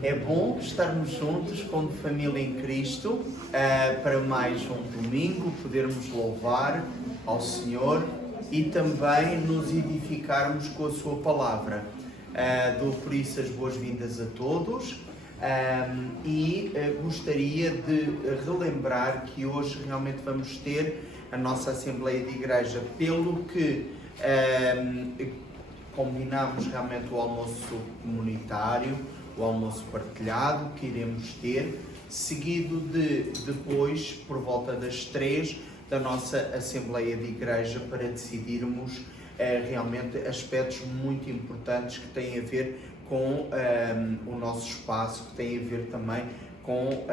É bom estarmos juntos como família em Cristo para mais um domingo, podermos louvar ao Senhor e também nos edificarmos com a sua palavra. Dou por isso as boas-vindas a todos e gostaria de relembrar que hoje realmente vamos ter a nossa Assembleia de Igreja, pelo que combinamos realmente o almoço comunitário, o almoço partilhado que iremos ter, seguido de depois, por volta das 3, da nossa Assembleia de Igreja para decidirmos realmente aspectos muito importantes que têm a ver com o nosso espaço, que têm a ver também com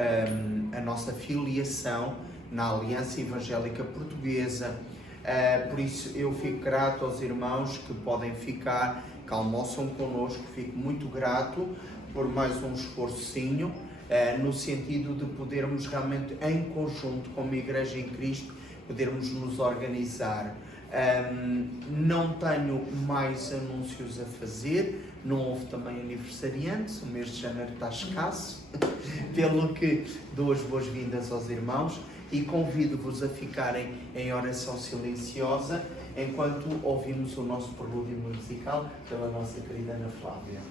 a nossa filiação na Aliança Evangélica Portuguesa. Por isso eu fico grato aos irmãos que podem ficar, que almoçam connosco, fico muito grato por mais um esforcinho, no sentido de podermos realmente em conjunto, como Igreja em Cristo, podermos nos organizar. Não tenho mais anúncios a fazer, não houve também aniversariantes, o mês de janeiro está escasso, pelo que dou as boas-vindas aos irmãos e convido-vos a ficarem em oração silenciosa enquanto ouvimos o nosso prelúdio musical pela nossa querida Ana Flávia.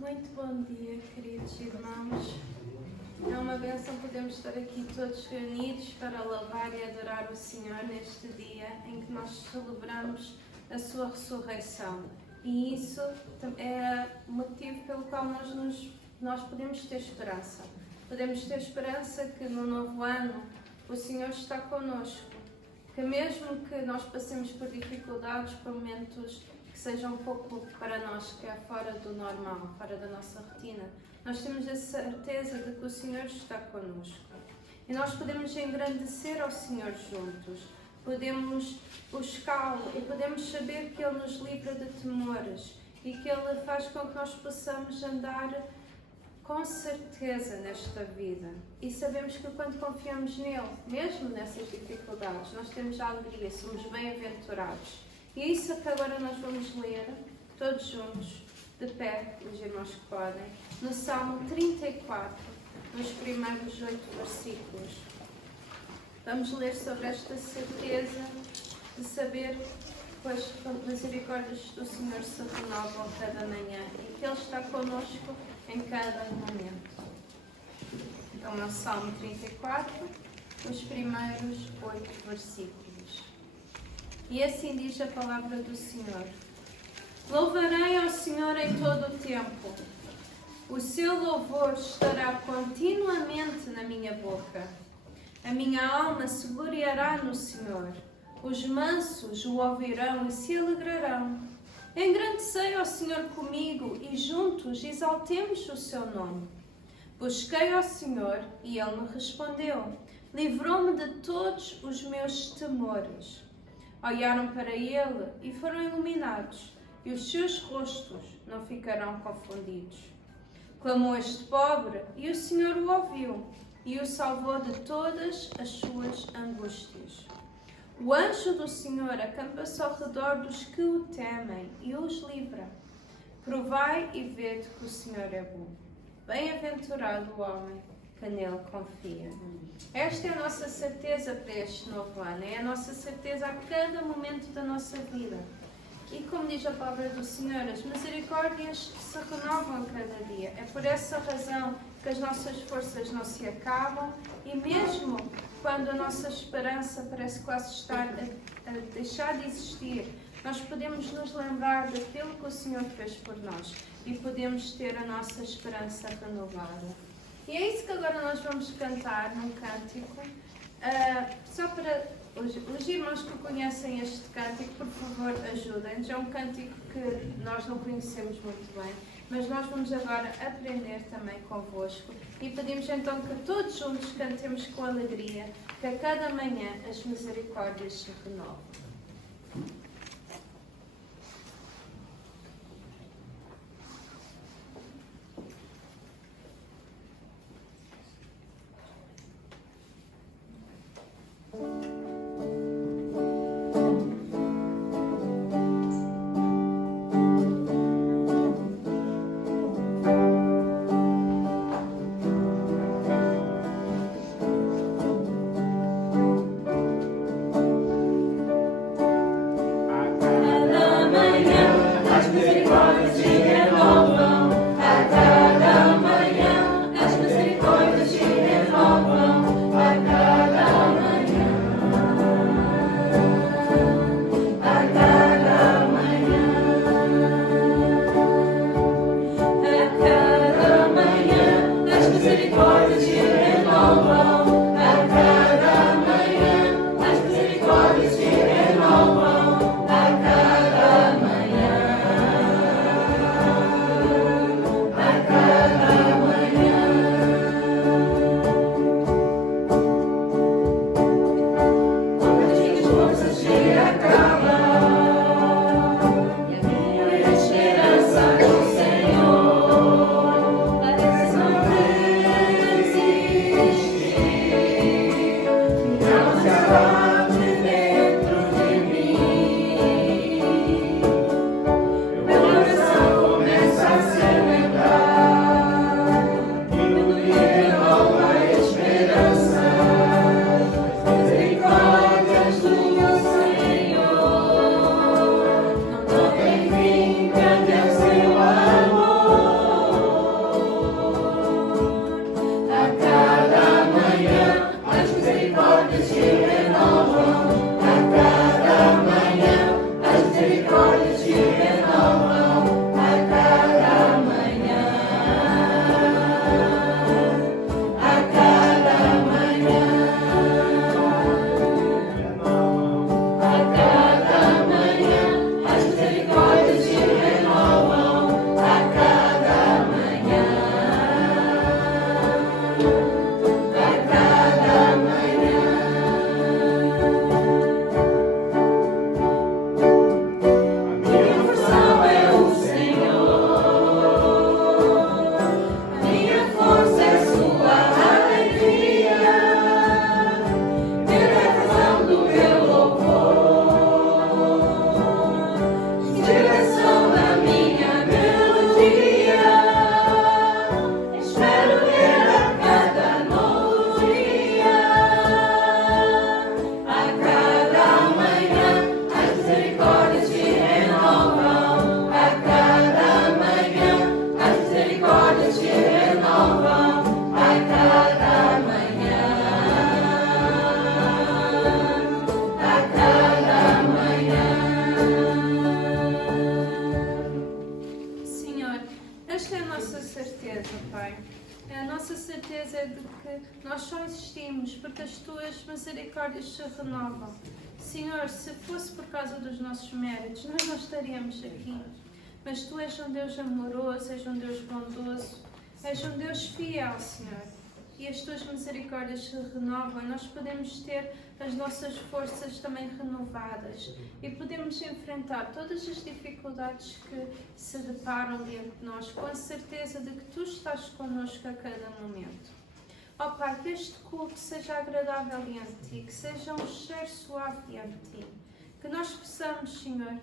Muito bom dia, queridos irmãos. É uma bênção podermos estar aqui todos reunidos para louvar e adorar o Senhor neste dia em que nós celebramos a sua ressurreição. E isso é o motivo pelo qual nós podemos ter esperança. Podemos ter esperança que no novo ano o Senhor está connosco. Que mesmo que nós passemos por dificuldades, por momentos que sejam um pouco para nós, que é fora do normal, fora da nossa rotina, nós temos a certeza de que o Senhor está connosco. E nós podemos engrandecer ao Senhor juntos, podemos buscá-lo e podemos saber que Ele nos livra de temores e que Ele faz com que nós possamos andar com certeza nesta vida. E sabemos que quando confiamos nele, mesmo nessas dificuldades, nós temos a alegria, somos bem-aventurados. E é isso que agora nós vamos ler, todos juntos, de pé, os irmãos que podem, no Salmo 34, nos primeiros 8 versículos. Vamos ler sobre esta certeza de saber que as misericórdias do Senhor se renovam cada manhã e que Ele está connosco em cada momento. Então, é o Salmo 34, os primeiros 8 versículos. E assim diz a palavra do Senhor. Louvarei ao Senhor em todo o tempo. tempo. O seu louvor estará continuamente na minha boca. A minha alma se gloriará no Senhor. Os mansos o ouvirão e se alegrarão. Engrandecei ao Senhor comigo e juntos exaltemos o seu nome. Busquei ao Senhor e ele me respondeu. Livrou-me de todos os meus temores. Olharam para ele e foram iluminados, e os seus rostos não ficarão confundidos. Clamou este pobre, e o Senhor o ouviu, e o salvou de todas as suas angústias. O anjo do Senhor acampa-se ao redor dos que o temem e os livra. Provai e vede que o Senhor é bom. Bem-aventurado o homem que nele confia. Esta é a nossa certeza para este novo ano, é a nossa certeza a cada momento da nossa vida. E como diz a palavra do Senhor, as misericórdias se renovam a cada dia. É por essa razão que as nossas forças não se acabam e mesmo quando a nossa esperança parece quase estar a deixar de existir, nós podemos nos lembrar daquilo que o Senhor fez por nós e podemos ter a nossa esperança renovada. E é isso que agora nós vamos cantar num cântico. Só para os irmãos que conhecem este cântico, por favor, ajudem-nos. É um cântico que nós não conhecemos muito bem, mas nós vamos agora aprender também convosco. E pedimos então que todos juntos cantemos com alegria, que a cada manhã as misericórdias se renovam. Esta é a nossa certeza, Pai. A nossa certeza é de que nós só existimos porque as tuas misericórdias se renovam. Senhor, se fosse por causa dos nossos méritos, nós não estaríamos aqui. Mas tu és um Deus amoroso, és um Deus bondoso, és um Deus fiel, Senhor. E as tuas misericórdias se renovam. Nós podemos ter as nossas forças também renovadas e podemos enfrentar todas as dificuldades que se deparam diante de nós, com a certeza de que tu estás connosco a cada momento. Ó Pai, que este culto seja agradável diante de ti, que seja um cheiro suave diante de ti, que nós possamos, Senhor,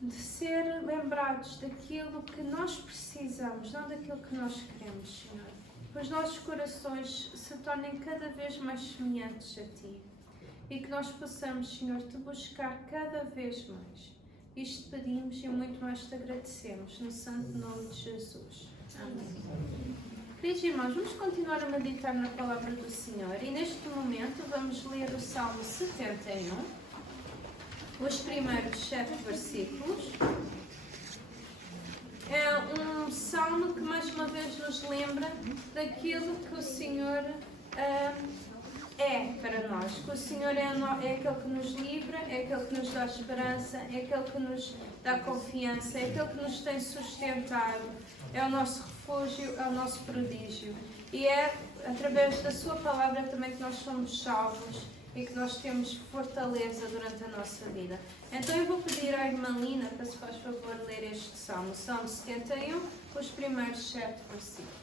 de ser lembrados daquilo que nós precisamos, não daquilo que nós queremos, Senhor. Que os nossos corações se tornem cada vez mais semelhantes a Ti e que nós possamos, Senhor, Te buscar cada vez mais. Isto pedimos e muito mais Te agradecemos, no santo nome de Jesus. Amém. Queridos irmãos, vamos continuar a meditar na palavra do Senhor e neste momento vamos ler o Salmo 71, os primeiros 7 versículos. É um salmo que mais uma vez nos lembra daquilo que o Senhor é para nós. Que o Senhor é aquele que nos livra, é aquele que nos dá esperança, é aquele que nos dá confiança, é aquele que nos tem sustentado, é o nosso refúgio, é o nosso prodígio. E é através da sua palavra também que nós somos salvos e que nós temos fortaleza durante a nossa vida. Então eu vou pedir à irmã Lina para, se faz favor, ler este salmo. Salmo 71, os primeiros 7 versículos.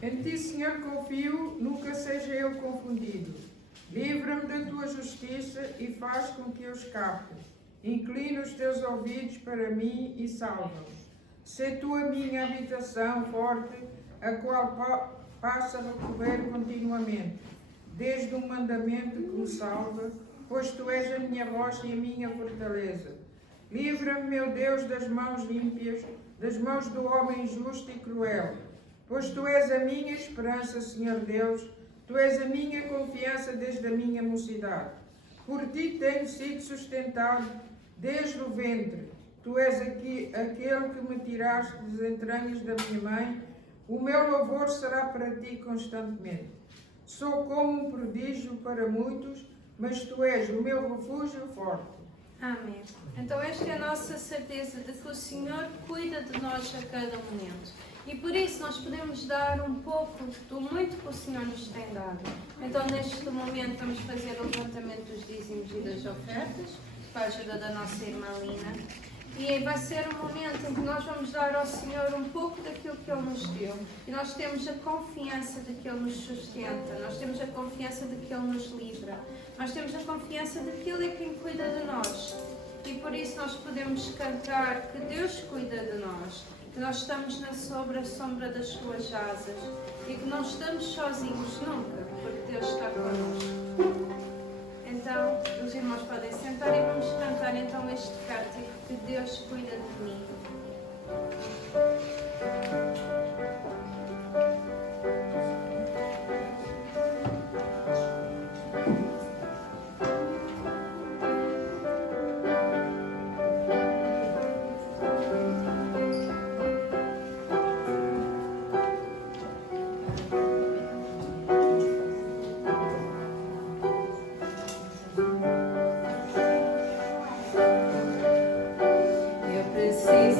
Em ti, Senhor, confio, nunca seja eu confundido. Livra-me da tua justiça e faz com que eu escape. Inclina os teus ouvidos para mim e salva-me. Sê tu a minha habitação forte, a qual passa a recorrer continuamente. Desde o mandamento que me salva, pois tu és a minha rocha e a minha fortaleza. Livra-me, meu Deus, das mãos ímpias, das mãos do homem injusto e cruel. Pois tu és a minha esperança, Senhor Deus, tu és a minha confiança desde a minha mocidade. Por ti tenho sido sustentado desde o ventre. Tu és aquele que me tiraste das entranhas da minha mãe. O meu louvor será para ti constantemente. Sou como um prodígio para muitos, mas tu és o meu refúgio forte. Amém. Então esta é a nossa certeza de que o Senhor cuida de nós a cada momento. E por isso nós podemos dar um pouco do muito que o Senhor nos tem dado. Então neste momento vamos fazer o levantamento dos dízimos e das ofertas, com a ajuda da nossa irmã Lina. E vai ser um momento em que nós vamos dar ao Senhor um pouco daquilo que Ele nos deu. E nós temos a confiança de que Ele nos sustenta. Nós temos a confiança de que Ele nos livra. Nós temos a confiança de que Ele é quem cuida de nós. E por isso nós podemos cantar que Deus cuida de nós. Que nós estamos sob a sombra das suas asas. E que não estamos sozinhos nunca, porque Deus está connosco. Então, os irmãos podem sentar e vamos cantar então este cântico, que Deus cuida de mim. Preciso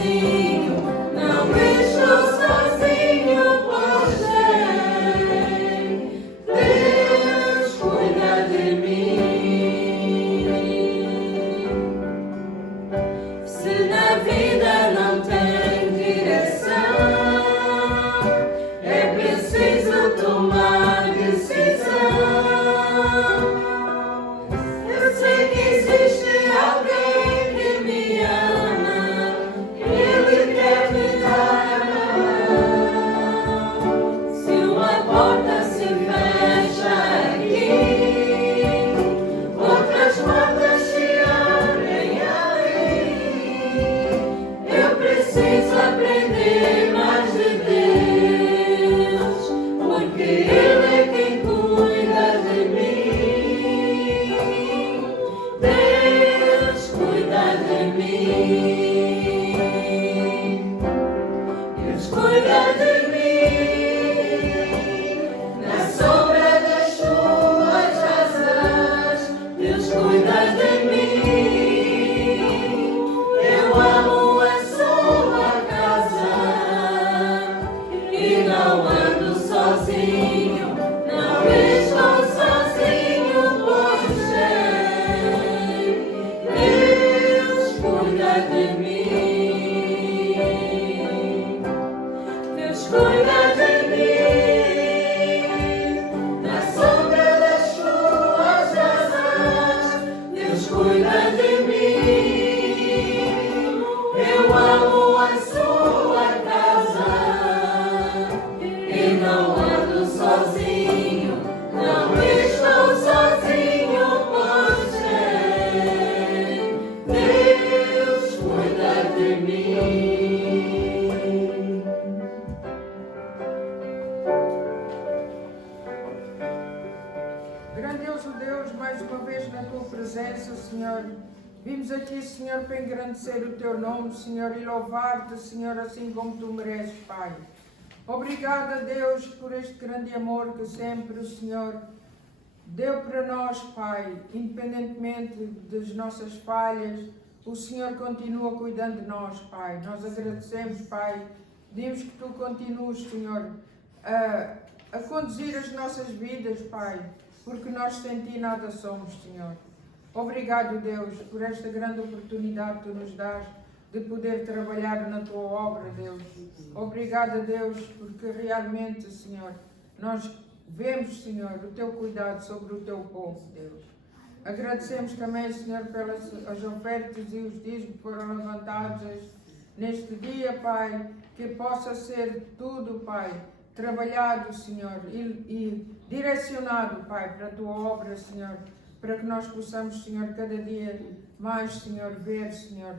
sozinho, não estou sozinho, pois sei, Deus cuida de mim. Se na vida não tem direção, é preciso tomar decisão. Eu sei que existe alguém que me ama, Ele quer me dar a mão. Se uma porta se fecha aqui, outras portas se abrem ali. Eu preciso aprender mais de Deus, porque Ele é quem cuida de mim. Deus cuida de mim. Deus cuida de mim. Na sombra das suas asas, Deus cuida de mim. Eu amo a sua casa e não ando sozinho, não estou sozinho, pois sei, Deus cuida de mim. Deus cuida de mim. Na sombra das suas asas, Deus cuida de mim. Eu amo a sua casa e não ando sozinho, não estou sozinho, pois sei, Deus cuida de mim. Grandioso Deus, mais uma vez na tua presença, Senhor. Vimos aqui, Senhor, para engrandecer o teu nome, Senhor, e louvar-te, Senhor, assim como tu mereces, Pai. Obrigada, Deus, por este grande amor que sempre o Senhor deu para nós, Pai. Independentemente das nossas falhas, o Senhor continua cuidando de nós, Pai. Nós agradecemos, Pai. Pedimos que tu continues, Senhor, a conduzir as nossas vidas, Pai, porque nós sem ti nada somos, Senhor. Obrigado, Deus, por esta grande oportunidade que tu nos dás de poder trabalhar na tua obra, Deus. Obrigado, Deus, porque realmente, Senhor, nós vemos, Senhor, o teu cuidado sobre o teu povo, Deus. Agradecemos também, Senhor, pelas as ofertas e os dízimos que foram levantados neste dia, Pai, que possa ser tudo, Pai, trabalhado, Senhor, e direcionado, Pai, para a tua obra, Senhor, para que nós possamos, Senhor, cada dia mais, Senhor, ver, Senhor,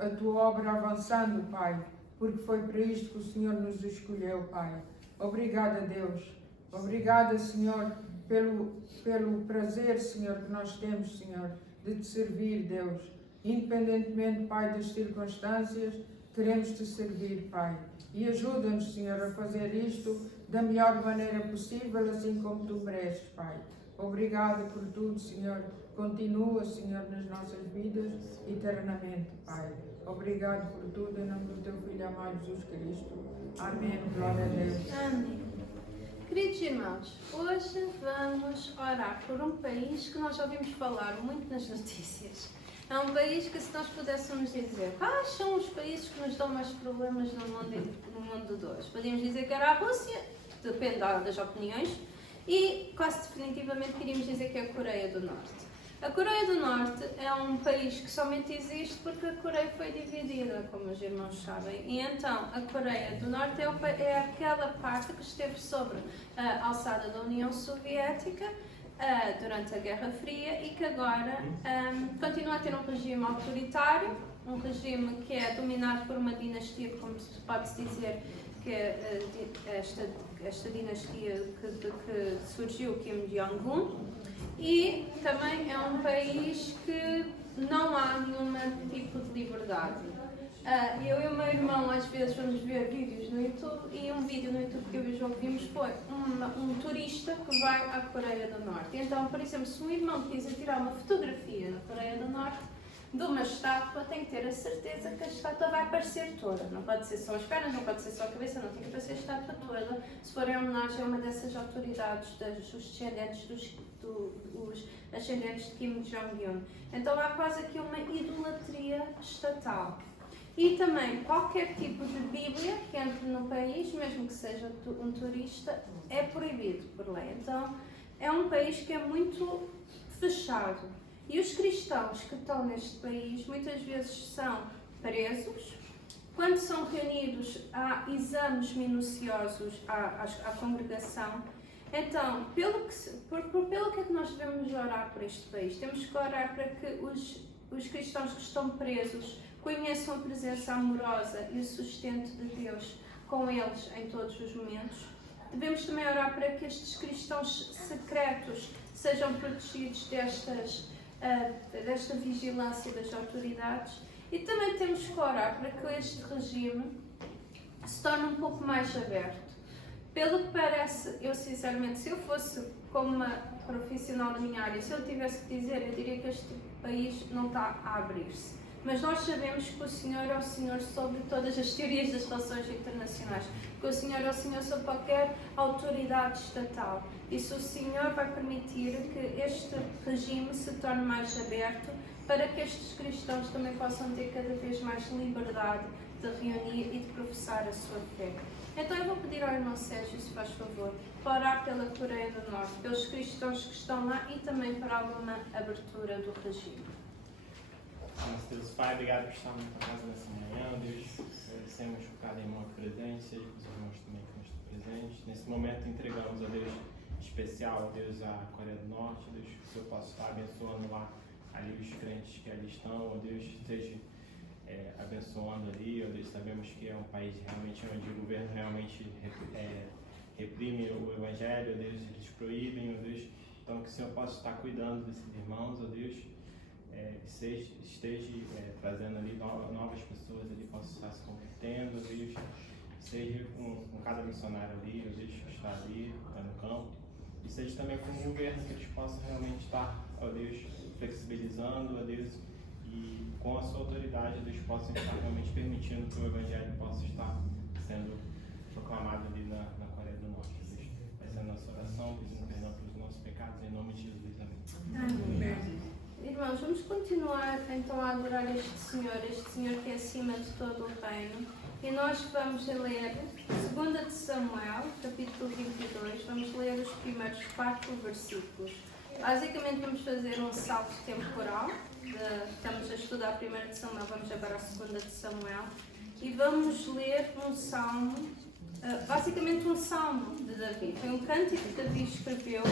a tua obra avançando, Pai, porque foi para isto que o Senhor nos escolheu, Pai. Obrigada, Deus. Obrigada, Senhor, pelo prazer, Senhor, que nós temos, Senhor, de te servir, Deus. Independentemente, Pai, das circunstâncias, queremos te servir, Pai. E ajuda-nos, Senhor, a fazer isto da melhor maneira possível, assim como tu mereces, Pai. Obrigada por tudo, Senhor. Continua, Senhor, nas nossas vidas eternamente, Pai. Obrigado por tudo, em nome do teu Filho amado Jesus Cristo. Amém. Glória a Deus. Amém. Queridos irmãos, hoje vamos orar por um país que nós ouvimos falar muito nas notícias. É um país que, se nós pudéssemos dizer quais são os países que nos dão mais problemas no mundo de hoje, podíamos dizer que era a Rússia, depende das opiniões, e quase definitivamente queríamos dizer que é a Coreia do Norte. A Coreia do Norte é um país que somente existe porque a Coreia foi dividida, como os irmãos sabem. E então, a Coreia do Norte é aquela parte que esteve sobre a alçada da União Soviética durante a Guerra Fria e que agora continua a ter um regime autoritário, um regime que é dominado por uma dinastia, como se pode dizer, que é esta dinastia que surgiu, Kim Jong-un. E também é um país que não há nenhum tipo de liberdade. Eu e o meu irmão às vezes vamos ver vídeos no YouTube e um vídeo no YouTube que eu e o João vimos foi um turista que vai à Coreia do Norte. Então, por exemplo, se um irmão quiser tirar uma fotografia na Coreia do Norte, de uma estátua, tem que ter a certeza que a estátua vai aparecer toda. Não pode ser só as pernas, não pode ser só a cabeça, não tem que aparecer a estátua toda. Se for em homenagem a uma dessas autoridades, dos descendentes dos ascendentes de Kim Jong-un. Então há quase aqui uma idolatria estatal. E também qualquer tipo de Bíblia que entre no país, mesmo que seja um turista, é proibido por lei. Então é um país que é muito fechado. E os cristãos que estão neste país muitas vezes são presos. Quando são reunidos, há exames minuciosos à congregação. Então, pelo que é que nós devemos orar por este país? Temos que orar para que os cristãos que estão presos conheçam a presença amorosa e o sustento de Deus com eles em todos os momentos. Devemos também orar para que estes cristãos secretos sejam protegidos desta vigilância das autoridades. E também temos que orar para que este regime se torne um pouco mais aberto. Pelo que parece, eu sinceramente, se eu fosse como uma profissional da minha área, se eu tivesse que dizer, eu diria que este país não está a abrir-se. Mas nós sabemos que o Senhor é o Senhor sobre todas as teorias das relações internacionais, que o Senhor é o Senhor sobre qualquer autoridade estatal. E se o Senhor vai permitir que este regime se torne mais aberto, para que estes cristãos também possam ter cada vez mais liberdade de reunir e de professar a sua fé. Então eu vou pedir ao irmão Sérgio, se faz favor, para orar pela Coreia do Norte, pelos cristãos que estão lá e também para alguma abertura do regime. Nosso Deus Pai, obrigado por estarmos na tua casa nessa manhã, Deus. Agradecemos por cada irmão presente, seja para os irmãos também que estão presentes. Nesse momento entregamos a Deus especial, a Deus, a Coreia do Norte, Deus, que o Senhor possa estar abençoando lá ali os crentes que ali estão, ó Deus, esteja abençoando ali, ó Deus, sabemos que é um país realmente onde o governo realmente reprime o Evangelho, ó Deus, eles proíbem, ó Deus, então que o Senhor possa estar cuidando desses irmãos, ó Deus, esteja trazendo ali novas pessoas ali, possam estar se convertendo, ó Deus, seja com cada missionário ali, ó Deus, que está ali, está no campo, e seja também com o governo, que eles possam realmente estar, ó Deus, flexibilizando, ó Deus, e com a sua autoridade, Deus possa estar realmente permitindo que o Evangelho possa estar sendo proclamado ali na Coreia do Norte. Deus, vai ser a nossa oração, pedindo perdão pelos nossos pecados, em nome de Jesus. Amém. Amém. Irmãos, vamos continuar então a adorar este Senhor que é acima de todo o reino. E nós vamos ler 2 de Samuel, capítulo 22, vamos ler os primeiros 4 versículos. Basicamente vamos fazer um salto temporal, estamos a estudar a 1 de Samuel, vamos agora a 2 de Samuel, e vamos ler um salmo, basicamente um salmo de Davi. Foi um cântico que Davi escreveu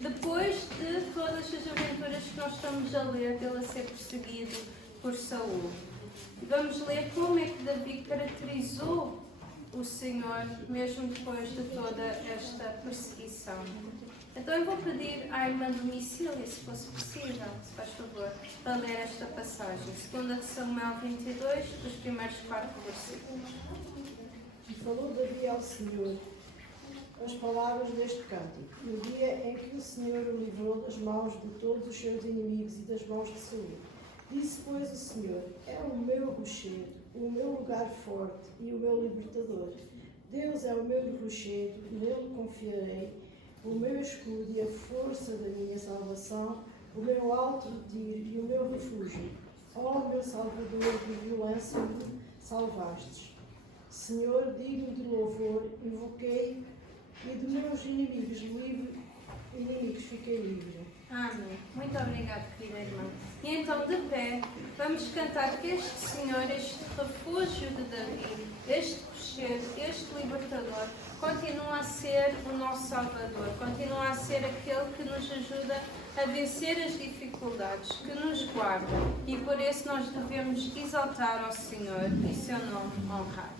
depois de todas as aventuras que nós estamos a ler, dele a ser perseguido por Saul. E vamos ler como é que Davi caracterizou o Senhor, mesmo depois de toda esta perseguição. Então eu vou pedir à irmã Domicília, se fosse possível, se faz favor, para ler esta passagem. 2 de Samuel 22, dos primeiros 4 versículos. E falou Davi ao Senhor as palavras deste cântico, no dia em que o Senhor o livrou das mãos de todos os seus inimigos e das mãos de Saul. Disse, pois, o Senhor: é o meu rochedo, o meu lugar forte e o meu libertador. Deus é o meu rochedo, nele confiarei, o meu escudo e a força da minha salvação, o meu alto retiro e o meu refúgio. Ó meu Salvador, de violência me salvastes. Senhor, digno de louvor, invoquei e de meus inimigos fiquei livre. Amém. Muito obrigada, querida irmã. E então, de pé, vamos cantar que este Senhor, este refúgio de Davi, este rochedo, este libertador, continua a ser o nosso Salvador, continua a ser aquele que nos ajuda a vencer as dificuldades, que nos guarda. E por isso nós devemos exaltar ao Senhor e seu nome honrar.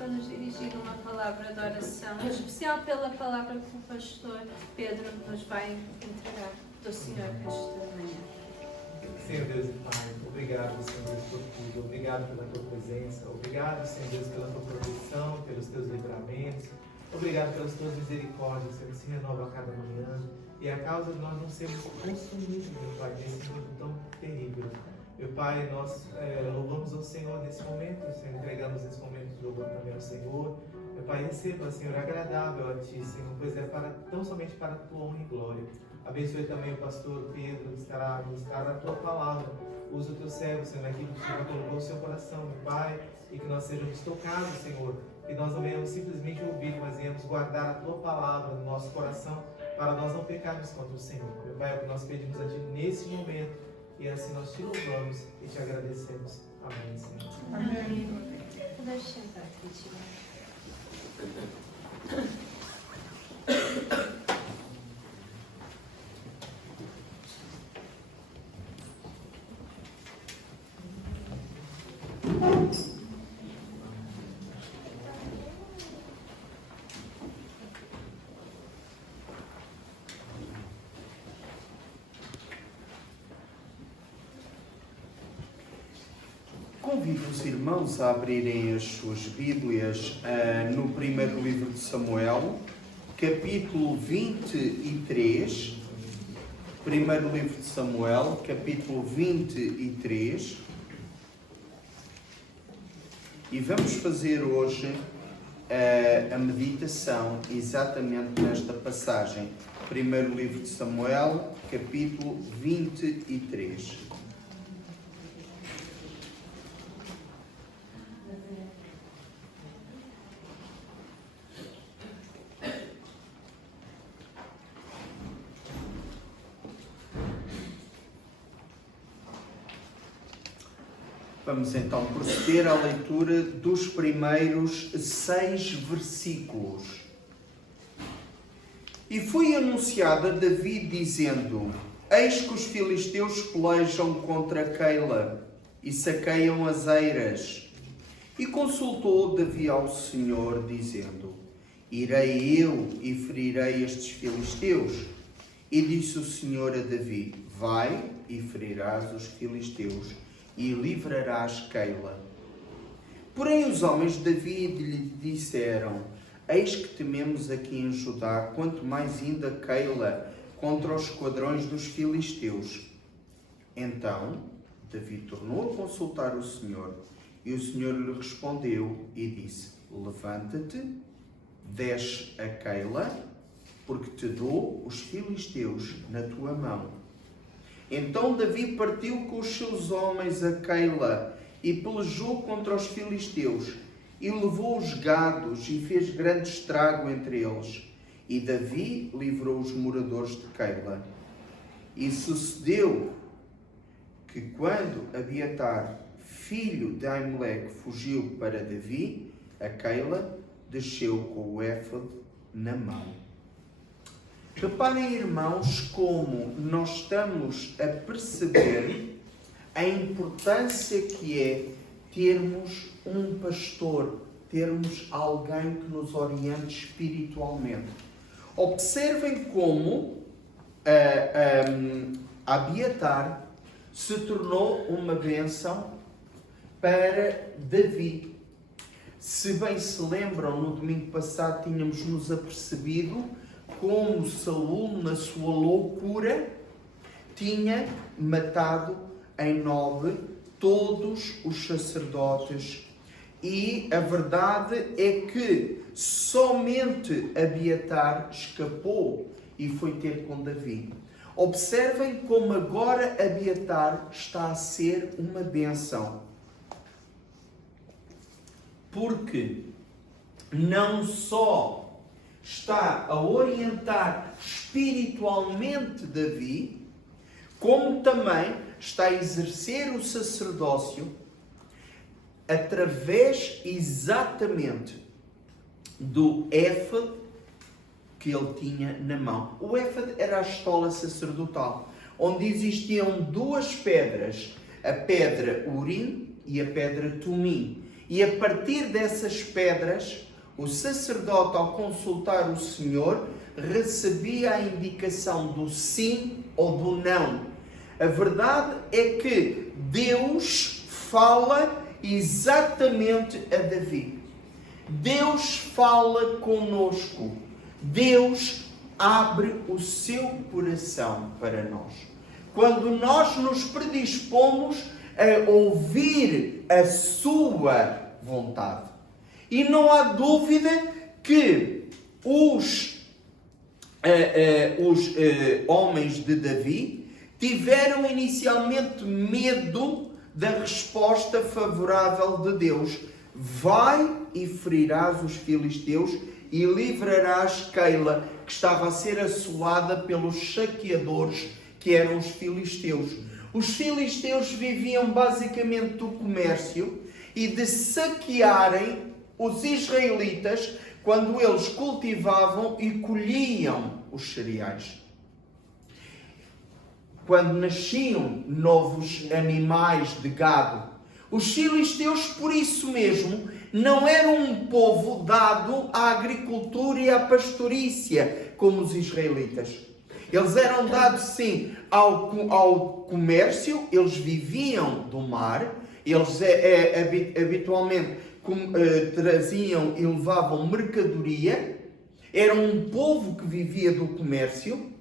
para nos dirigir uma palavra de oração, em especial pela palavra que o pastor Pedro nos vai entregar do Senhor esta manhã. Senhor Deus e Pai, obrigado, Senhor Deus, por tudo. Obrigado pela Tua presença. Obrigado, Senhor Deus, pela Tua proteção, pelos Teus livramentos. Obrigado pelas Tuas misericórdias, Senhor, que se renova a cada manhã. E a causa de nós não sermos consumidos, meu Pai, nesse mundo tão terrível. Meu Pai, nós louvamos ao Senhor nesse momento, Senhor, entregamos esse momento de louvor também ao Senhor. Meu Pai, receba, Senhor, agradável a Ti, Senhor, pois é tão somente para a Tua honra e glória. Abençoe também o pastor Pedro, que estará a ministrar a Tua palavra. Usa o Teu servo, Senhor, naquilo que o Senhor colocou no seu coração, meu Pai, e que nós sejamos tocados, Senhor, que nós não venhamos simplesmente ouvir, mas venhamos guardar a Tua palavra no nosso coração, para nós não pecarmos contra o Senhor. Meu Pai, é o que nós pedimos a Ti nesse momento, e assim nós Te louvamos e Te agradecemos. Amém, Senhor. Amém. Podemos sentar aqui, Tiago. Convido os irmãos a abrirem as suas Bíblias no primeiro livro de Samuel, capítulo 23. Primeiro livro de Samuel, capítulo 23. E vamos fazer hoje a meditação exatamente nesta passagem. Primeiro livro de Samuel, capítulo 23. Vamos então proceder à leitura dos primeiros 6 versículos. E foi anunciado a Davi dizendo: Eis que os filisteus pelejam contra Keila e saqueiam as eiras. E consultou Davi ao Senhor, dizendo: Irei eu e ferirei estes filisteus? E disse o Senhor a Davi: Vai e ferirás os filisteus e livrarás Keila. Porém os homens de Davi lhe disseram: Eis que tememos aqui em Judá, quanto mais ainda Keila contra os esquadrões dos filisteus. Então Davi tornou a consultar o Senhor, e o Senhor lhe respondeu e disse: Levanta-te, desce a Keila, porque te dou os filisteus na tua mão. Então Davi partiu com os seus homens a Keila e pelejou contra os filisteus e levou os gados e fez grande estrago entre eles. E Davi livrou os moradores de Keila. E sucedeu que quando Abiatar, filho de Aimeleque, fugiu para Davi, a Keila, desceu com o éfode na mão. Reparem, irmãos, como nós estamos a perceber a importância que é termos um pastor, termos alguém que nos oriente espiritualmente. Observem como Abiatar se tornou uma bênção para Davi. Se bem se lembram, no domingo passado tínhamos nos apercebido como Saul, na sua loucura, tinha matado em Nob todos os sacerdotes. E a verdade é que somente Abiatar escapou e foi ter com Davi. Observem como agora Abiatar está a ser uma bênção. Porque não só está a orientar espiritualmente Davi, como também está a exercer o sacerdócio através exatamente do éfode que ele tinha na mão. O éfode era a estola sacerdotal, onde existiam duas pedras, a pedra Urim e a pedra Tumim. E a partir dessas pedras, o sacerdote, ao consultar o Senhor, recebia a indicação do sim ou do não. A verdade é que Deus fala exatamente a Davi. Deus fala conosco. Deus abre o seu coração para nós. Quando nós nos predispomos a ouvir a sua vontade. E não há dúvida que os homens de Davi tiveram inicialmente medo da resposta favorável de Deus. Vai e ferirás os filisteus e livrarás Keila, que estava a ser assolada pelos saqueadores, que eram os filisteus. Os filisteus viviam basicamente do comércio e de saquearem os israelitas quando eles cultivavam e colhiam os cereais. Quando nasciam novos animais de gado, os filisteus, por isso mesmo, não eram um povo dado à agricultura e à pastorícia como os israelitas. Eles eram dados, sim, ao comércio, eles viviam do mar, eles habitualmente traziam e levavam mercadoria, eram um povo que vivia do comércio.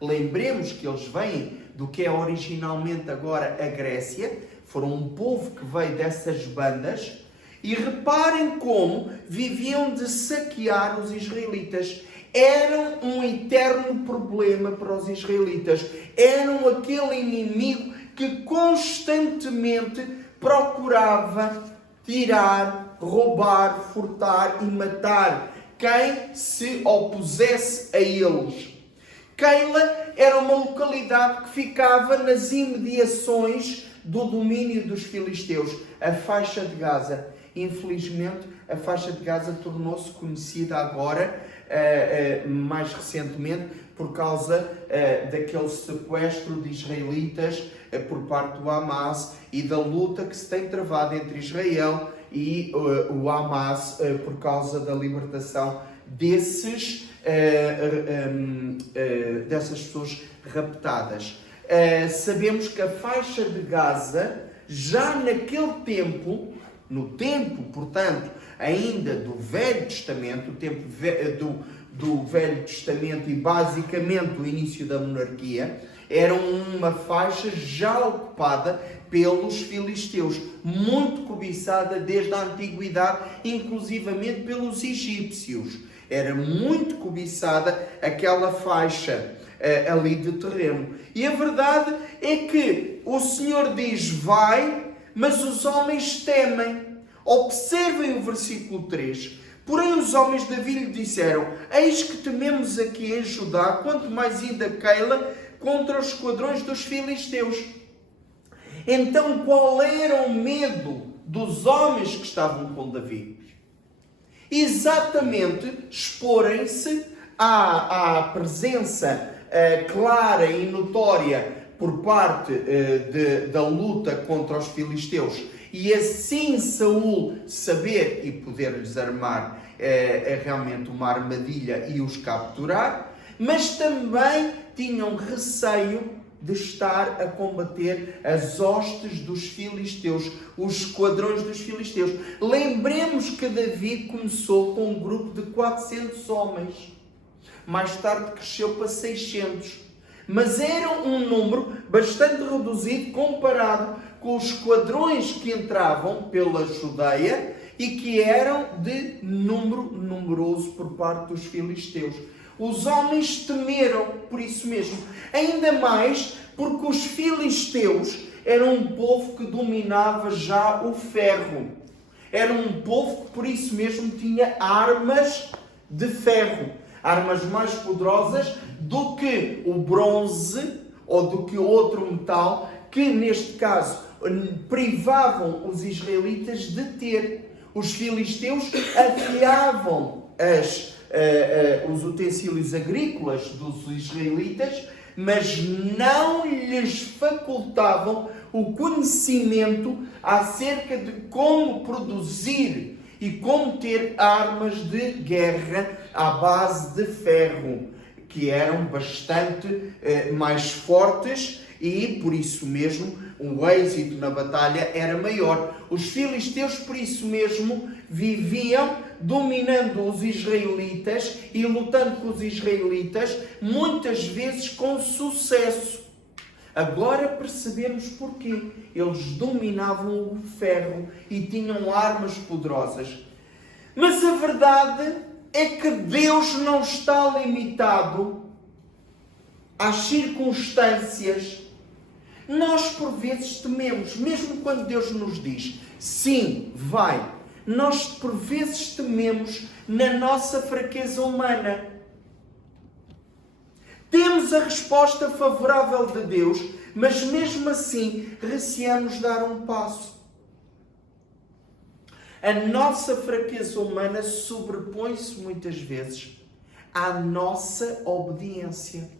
Lembremos que eles vêm do que é originalmente agora a Grécia, foram um povo que veio dessas bandas, e reparem como viviam de saquear os israelitas. Eram um eterno problema para os israelitas. Eram aquele inimigo que constantemente procurava tirar, roubar, furtar e matar quem se opusesse a eles. Keila era uma localidade que ficava nas imediações do domínio dos filisteus, a faixa de Gaza. Infelizmente, a faixa de Gaza tornou-se conhecida agora, mais recentemente, por causa daquele sequestro de israelitas por parte do Hamas e da luta que se tem travado entre Israel e o Hamas por causa da libertação dessas pessoas raptadas. Sabemos que a faixa de Gaza, já naquele tempo, no tempo, portanto, ainda do Velho Testamento, o tempo do Velho Testamento e basicamente o início da monarquia, era uma faixa já ocupada pelos filisteus, muito cobiçada desde a antiguidade, inclusivamente pelos egípcios. Era muito cobiçada aquela faixa ali de terreno. E a verdade é que o Senhor diz, vai, mas os homens temem. Observem o versículo 3. Porém os homens de Davi lhe disseram, eis que tememos aqui em Judá, quanto mais ainda Keila, contra os esquadrões dos filisteus. Então qual era o medo dos homens que estavam com Davi? Exatamente exporem-se à presença clara e notória por parte da luta contra os filisteus, e assim Saul saber e poder-lhes armar realmente uma armadilha e os capturar, mas também tinham receio de estar a combater as hostes dos filisteus, os esquadrões dos filisteus. Lembremos que Davi começou com um grupo de 400 homens. Mais tarde cresceu para 600. Mas era um número bastante reduzido comparado com os esquadrões que entravam pela Judeia e que eram de número numeroso por parte dos filisteus. Os homens temeram por isso mesmo, ainda mais porque os filisteus eram um povo que dominava já o ferro. Era um povo que por isso mesmo tinha armas de ferro, armas mais poderosas do que o bronze ou do que outro metal, que neste caso privavam os israelitas de ter. Os filisteus afiavam os utensílios agrícolas dos israelitas, mas não lhes facultavam o conhecimento acerca de como produzir e como ter armas de guerra à base de ferro, que eram bastante mais fortes e, por isso mesmo, o êxito na batalha era maior. Os filisteus, por isso mesmo, viviam dominando os israelitas e lutando com os israelitas, muitas vezes com sucesso. Agora percebemos porquê. Eles dominavam o ferro e tinham armas poderosas. Mas a verdade é que Deus não está limitado às circunstâncias. Nós por vezes tememos, mesmo quando Deus nos diz, sim, vai. Nós por vezes tememos na nossa fraqueza humana. Temos a resposta favorável de Deus, mas mesmo assim receamos dar um passo. A nossa fraqueza humana sobrepõe-se muitas vezes à nossa obediência.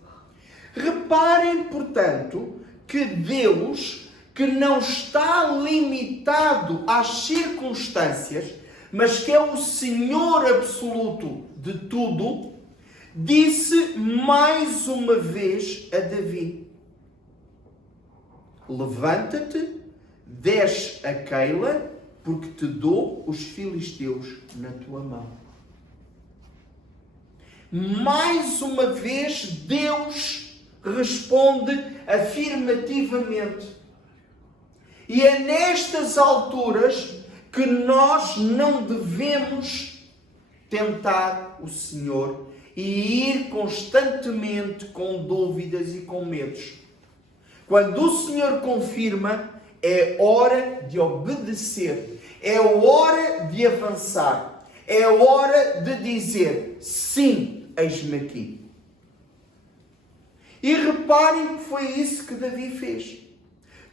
Reparem, portanto, que Deus, que não está limitado às circunstâncias, mas que é o Senhor absoluto de tudo, disse mais uma vez a Davi: levanta-te, desce a Keila, porque te dou os filisteus na tua mão. Mais uma vez Deus responde afirmativamente. E é nestas alturas que nós não devemos tentar o Senhor e ir constantemente com dúvidas e com medos. Quando o Senhor confirma, é hora de obedecer, é hora de avançar, é hora de dizer, sim, eis-me aqui. E reparem que foi isso que Davi fez.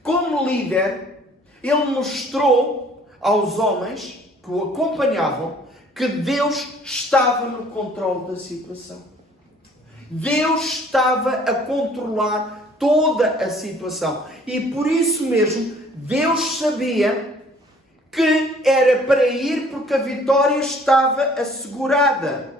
Como líder, ele mostrou aos homens que o acompanhavam que Deus estava no controle da situação. Deus estava a controlar toda a situação. E por isso mesmo, Deus sabia que era para ir porque a vitória estava assegurada.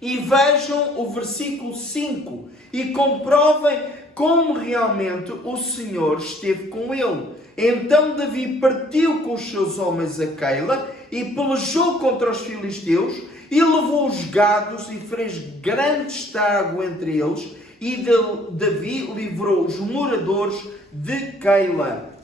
E vejam o versículo 5 e comprovem como realmente o Senhor esteve com ele. Então Davi partiu com os seus homens a Keila e pelejou contra os filisteus e levou os gados e fez grande estrago entre eles, e Davi livrou os moradores de Keila.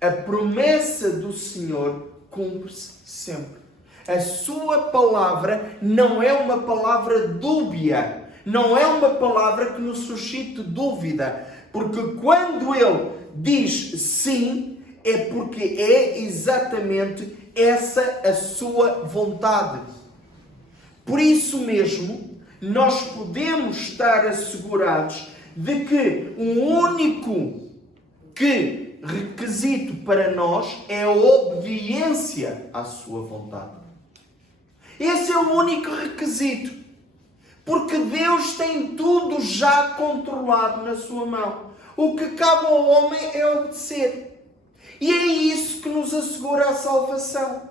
A promessa do Senhor cumpre-se sempre. A sua palavra não é uma palavra dúbia, não é uma palavra que nos suscite dúvida, porque quando Ele diz sim, é porque é exatamente essa a sua vontade. Por isso mesmo, nós podemos estar assegurados de que o único requisito para nós é a obediência à sua vontade. Esse é o único requisito. Porque Deus tem tudo já controlado na sua mão. O que cabe ao homem é obedecer. E é isso que nos assegura a salvação.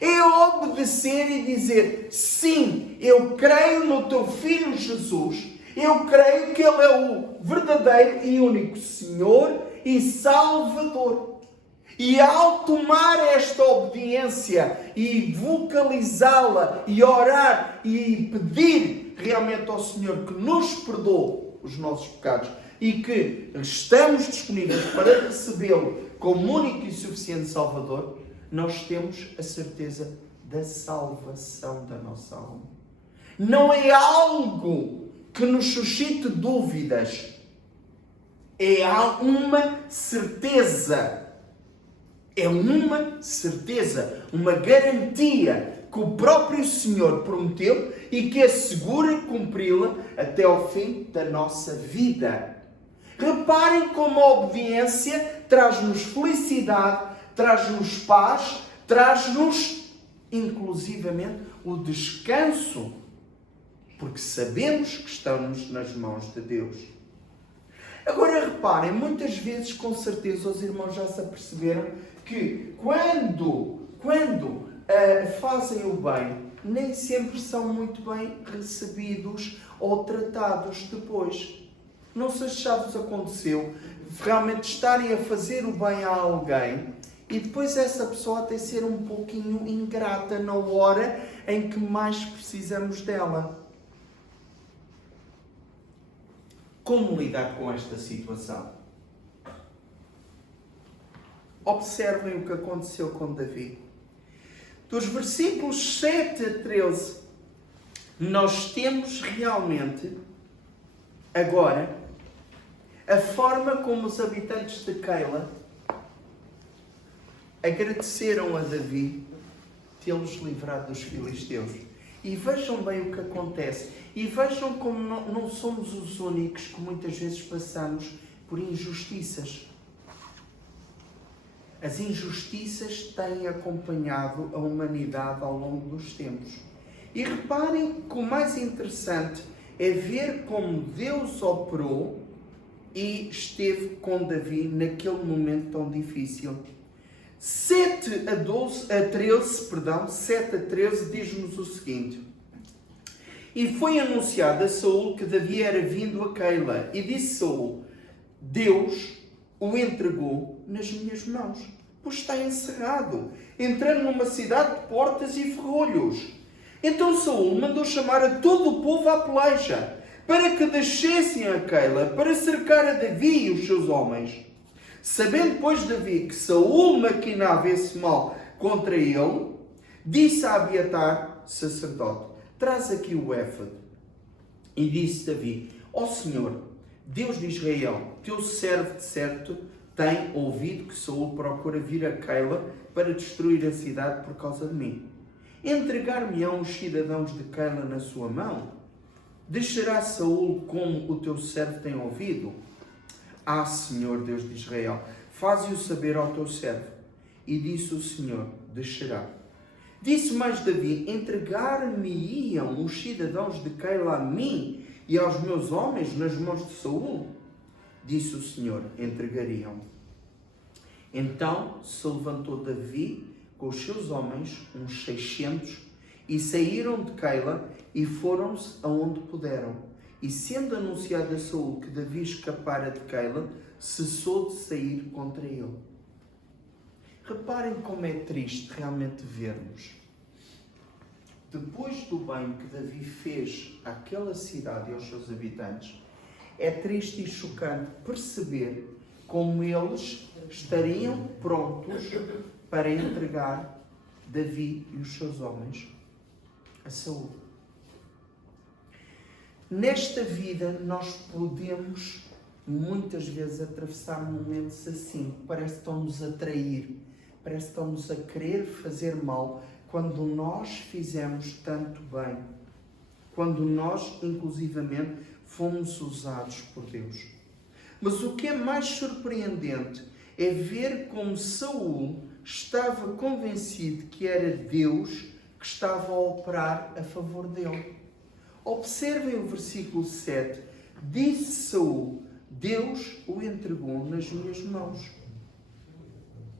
É obedecer e dizer, sim, eu creio no teu Filho Jesus. Eu creio que Ele é o verdadeiro e único Senhor e Salvador. E ao tomar esta obediência e vocalizá-la e orar e pedir realmente ao Senhor que nos perdoe os nossos pecados e que estamos disponíveis para recebê-lo como único e suficiente Salvador, nós temos a certeza da salvação da nossa alma. Não é algo que nos suscite dúvidas. É uma certeza. É uma certeza, uma garantia que o próprio Senhor prometeu e que assegura cumpri-la até ao fim da nossa vida. Reparem como a obediência traz-nos felicidade, traz-nos paz, traz-nos, inclusivamente, o descanso, porque sabemos que estamos nas mãos de Deus. Agora reparem, muitas vezes, com certeza, os irmãos já se aperceberam que quando fazem o bem, nem sempre são muito bem recebidos ou tratados depois. Não sei se já vos aconteceu realmente estarem a fazer o bem a alguém e depois essa pessoa até ser um pouquinho ingrata na hora em que mais precisamos dela. Como lidar com esta situação? Observem o que aconteceu com Davi. Dos versículos 7 a 13, nós temos realmente, agora, a forma como os habitantes de Keila agradeceram a Davi tê-los livrado dos filisteus. E vejam bem o que acontece. E vejam como não somos os únicos que muitas vezes passamos por injustiças. As injustiças têm acompanhado a humanidade ao longo dos tempos. E reparem que o mais interessante é ver como Deus operou e esteve com Davi naquele momento tão difícil. 7 a 13 diz-nos o seguinte: E foi anunciado a Saul que Davi era vindo a Keila, e disse Saul: Deus o entregou nas minhas mãos, pois está encerrado, entrando numa cidade de portas e ferrolhos. Então Saul mandou chamar a todo o povo à peleja, para que descessem a Keila, para cercar a Davi e os seus homens. Sabendo, pois, Davi que Saul maquinava esse mal contra ele, disse a Abiatar, sacerdote: Traz aqui o éfode. E disse Davi: Ó Senhor, Deus de Israel, teu servo de certo tem ouvido que Saul procura vir a Keila para destruir a cidade por causa de mim. Entregar-me-ão os cidadãos de Keila na sua mão? Deixará Saul como o teu servo tem ouvido? Ah, Senhor Deus de Israel, faze-o saber ao teu servo. E disse o Senhor: deixará. Disse mais Davi: entregar-me-iam os cidadãos de Keila a mim e aos meus homens nas mãos de Saul? Disse o Senhor: entregariam. Então se levantou Davi com os seus homens, uns 600, e saíram de Keila e foram-se aonde puderam. E sendo anunciado a Saul que Davi escapara de Keila, cessou de sair contra ele. Reparem como é triste realmente vermos, depois do bem que Davi fez àquela cidade e aos seus habitantes, é triste e chocante perceber como eles estariam prontos para entregar Davi e os seus homens a Saul. Nesta vida nós podemos muitas vezes atravessar momentos assim, parece que estão-nos a trair, parece que estão-nos a querer fazer mal, quando nós fizemos tanto bem, quando nós inclusivamente fomos usados por Deus. Mas o que é mais surpreendente é ver como Saul estava convencido que era Deus que estava a operar a favor dele. Observem o versículo 7. Disse Saul: Deus o entregou nas minhas mãos,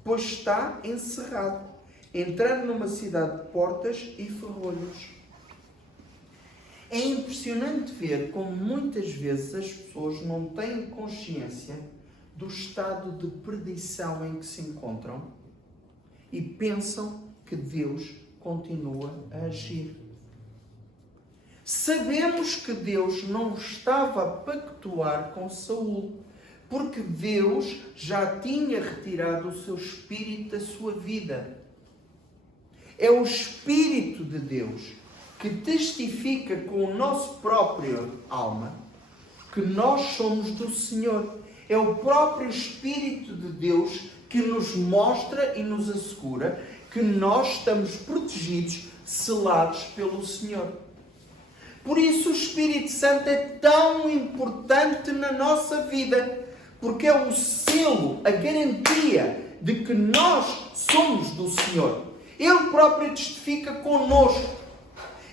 pois está encerrado, entrando numa cidade de portas e ferrolhos. É impressionante ver como muitas vezes as pessoas não têm consciência do estado de perdição em que se encontram e pensam que Deus continua a agir. Sabemos que Deus não estava a pactuar com Saul, porque Deus já tinha retirado o seu espírito da sua vida. É o Espírito de Deus que testifica com o nosso próprio alma que nós somos do Senhor. É o próprio Espírito de Deus que nos mostra e nos assegura que nós estamos protegidos, selados pelo Senhor. Por isso o Espírito Santo é tão importante na nossa vida, porque é o selo, a garantia de que nós somos do Senhor. Ele próprio testifica connosco.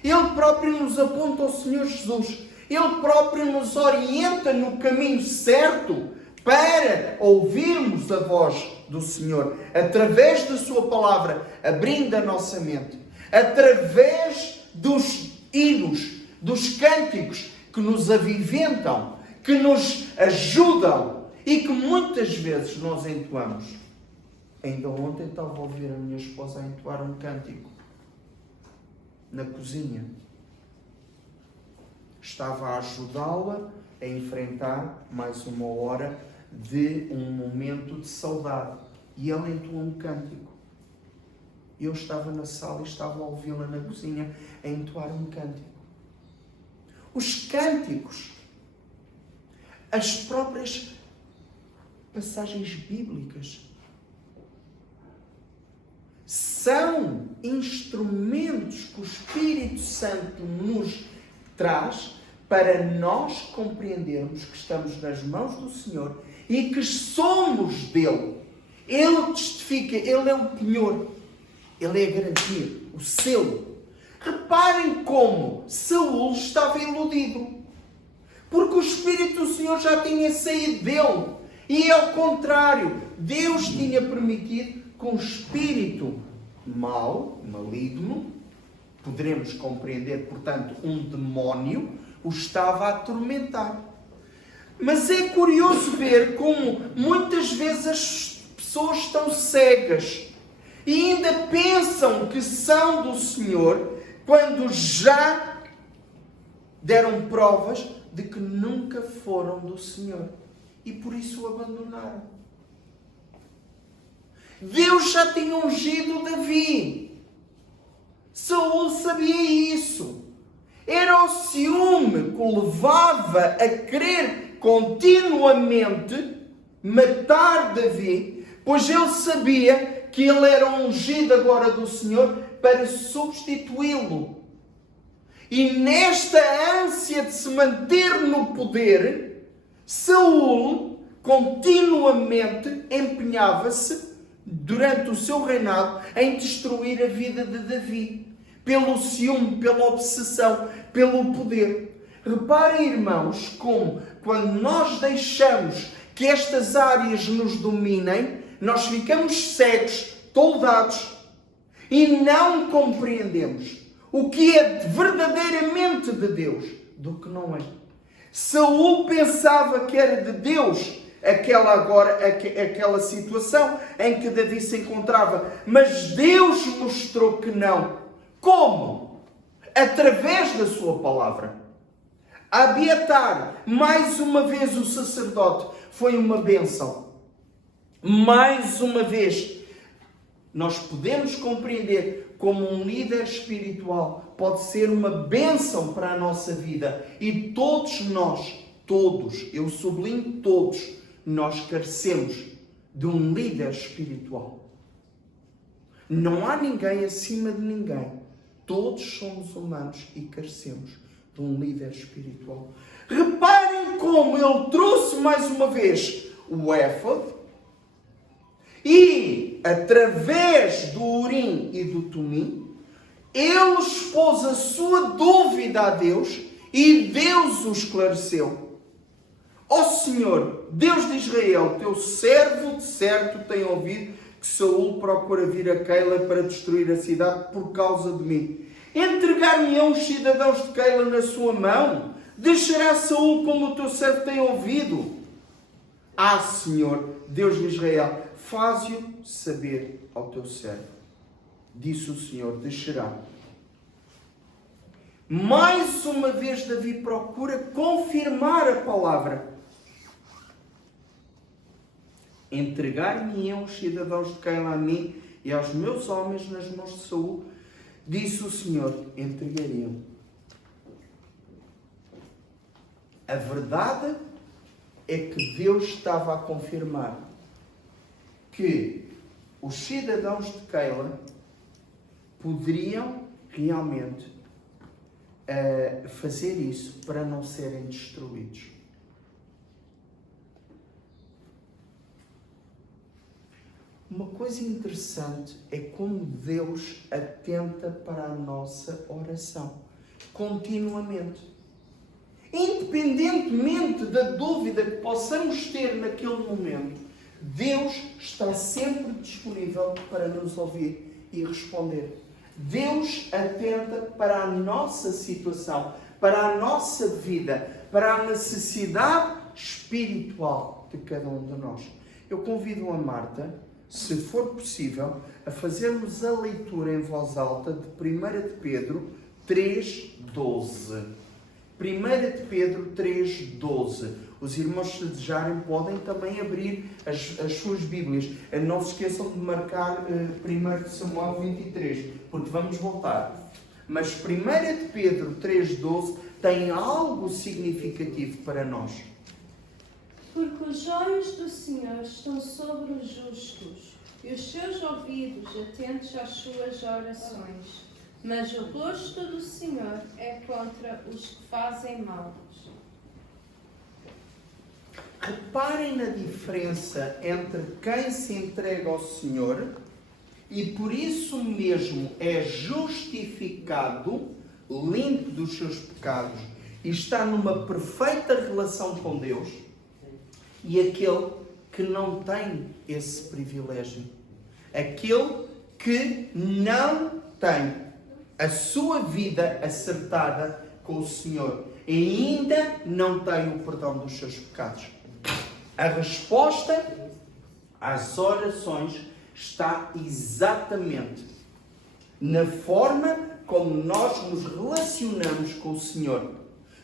Ele próprio nos aponta ao Senhor Jesus. Ele próprio nos orienta no caminho certo para ouvirmos a voz do Senhor, através da sua palavra, abrindo a nossa mente, através dos hinos, dos cânticos que nos aviventam, que nos ajudam e que muitas vezes nós entoamos. Ainda ontem estava a ouvir a minha esposa a entoar um cântico na cozinha. Estava a ajudá-la a enfrentar mais uma hora de um momento de saudade. E ela entoou um cântico. Eu estava na sala e estava a ouvi-la na cozinha a entoar um cântico. Os cânticos, as próprias passagens bíblicas, são instrumentos que o Espírito Santo nos traz para nós compreendermos que estamos nas mãos do Senhor e que somos dele. Ele testifica, ele é o penhor, ele é a garantia, o selo. Reparem como Saul estava iludido, porque o Espírito do Senhor já tinha saído dele. E ao contrário, Deus tinha permitido que um espírito mau, maligno, poderemos compreender, portanto, um demónio, o estava a atormentar. Mas é curioso ver como muitas vezes as pessoas estão cegas e ainda pensam que são do Senhor quando já deram provas de que nunca foram do Senhor e por isso o abandonaram. Deus já tinha ungido Davi. Saul sabia isso. Era o ciúme que o levava a querer continuamente matar Davi, pois ele sabia que ele era ungido agora do Senhor para substituí-lo. E nesta ânsia de se manter no poder, Saul continuamente empenhava-se durante o seu reinado em destruir a vida de Davi, pelo ciúme, pela obsessão, pelo poder. Reparem, irmãos, como quando nós deixamos que estas áreas nos dominem, nós ficamos cegos, toldados e não compreendemos o que é verdadeiramente de Deus do que não é. Saul pensava que era de Deus aquela situação em que Davi se encontrava, mas Deus mostrou que não. Como? Através da sua palavra. Abiatar, mais uma vez o sacerdote, foi uma bênção. Mais uma vez, nós podemos compreender como um líder espiritual pode ser uma bênção para a nossa vida. E todos nós, eu sublinho todos, nós carecemos de um líder espiritual. Não há ninguém acima de ninguém. Todos somos humanos e carecemos de um líder espiritual. Reparem como ele trouxe mais uma vez o éfode e, através do Urim e do Tumim, ele expôs a sua dúvida a Deus e Deus o esclareceu. Ó Senhor, Deus de Israel, teu servo de certo tem ouvido que Saul procura vir a Keila para destruir a cidade por causa de mim. Entregar-me-ão os cidadãos de Keila na sua mão? Deixará Saul como o teu servo tem ouvido? Ah, Senhor, Deus de Israel, faze-o saber ao teu servo. Disse o Senhor, deixará. Mais uma vez Davi procura confirmar a palavra. Entregar-me-ão os cidadãos de Keila a mim e aos meus homens nas mãos de Saul. Disse o Senhor, entregariam. A verdade é que Deus estava a confirmar que os cidadãos de Keila poderiam realmente fazer isso para não serem destruídos. Uma coisa interessante é como Deus atenta para a nossa oração, continuamente. Independentemente da dúvida que possamos ter naquele momento, Deus está sempre disponível para nos ouvir e responder. Deus atenta para a nossa situação, para a nossa vida, para a necessidade espiritual de cada um de nós. Eu convido a Marta, se for possível, a fazermos a leitura em voz alta de 1 de Pedro 3,12. 1 de Pedro 3,12. Os irmãos, se desejarem, podem também abrir as suas Bíblias. Não se esqueçam de marcar 1 de Samuel 23, porque vamos voltar. Mas 1 de Pedro 3,12 tem algo significativo para nós. Porque os olhos do Senhor estão sobre os justos, e os seus ouvidos atentos às suas orações. Mas o rosto do Senhor é contra os que fazem mal. Reparem na diferença entre quem se entrega ao Senhor e por isso mesmo é justificado, limpo dos seus pecados e está numa perfeita relação com Deus, e aquele que não tem esse privilégio. Aquele que não tem a sua vida acertada com o Senhor e ainda não tem o perdão dos seus pecados. A resposta às orações está exatamente na forma como nós nos relacionamos com o Senhor.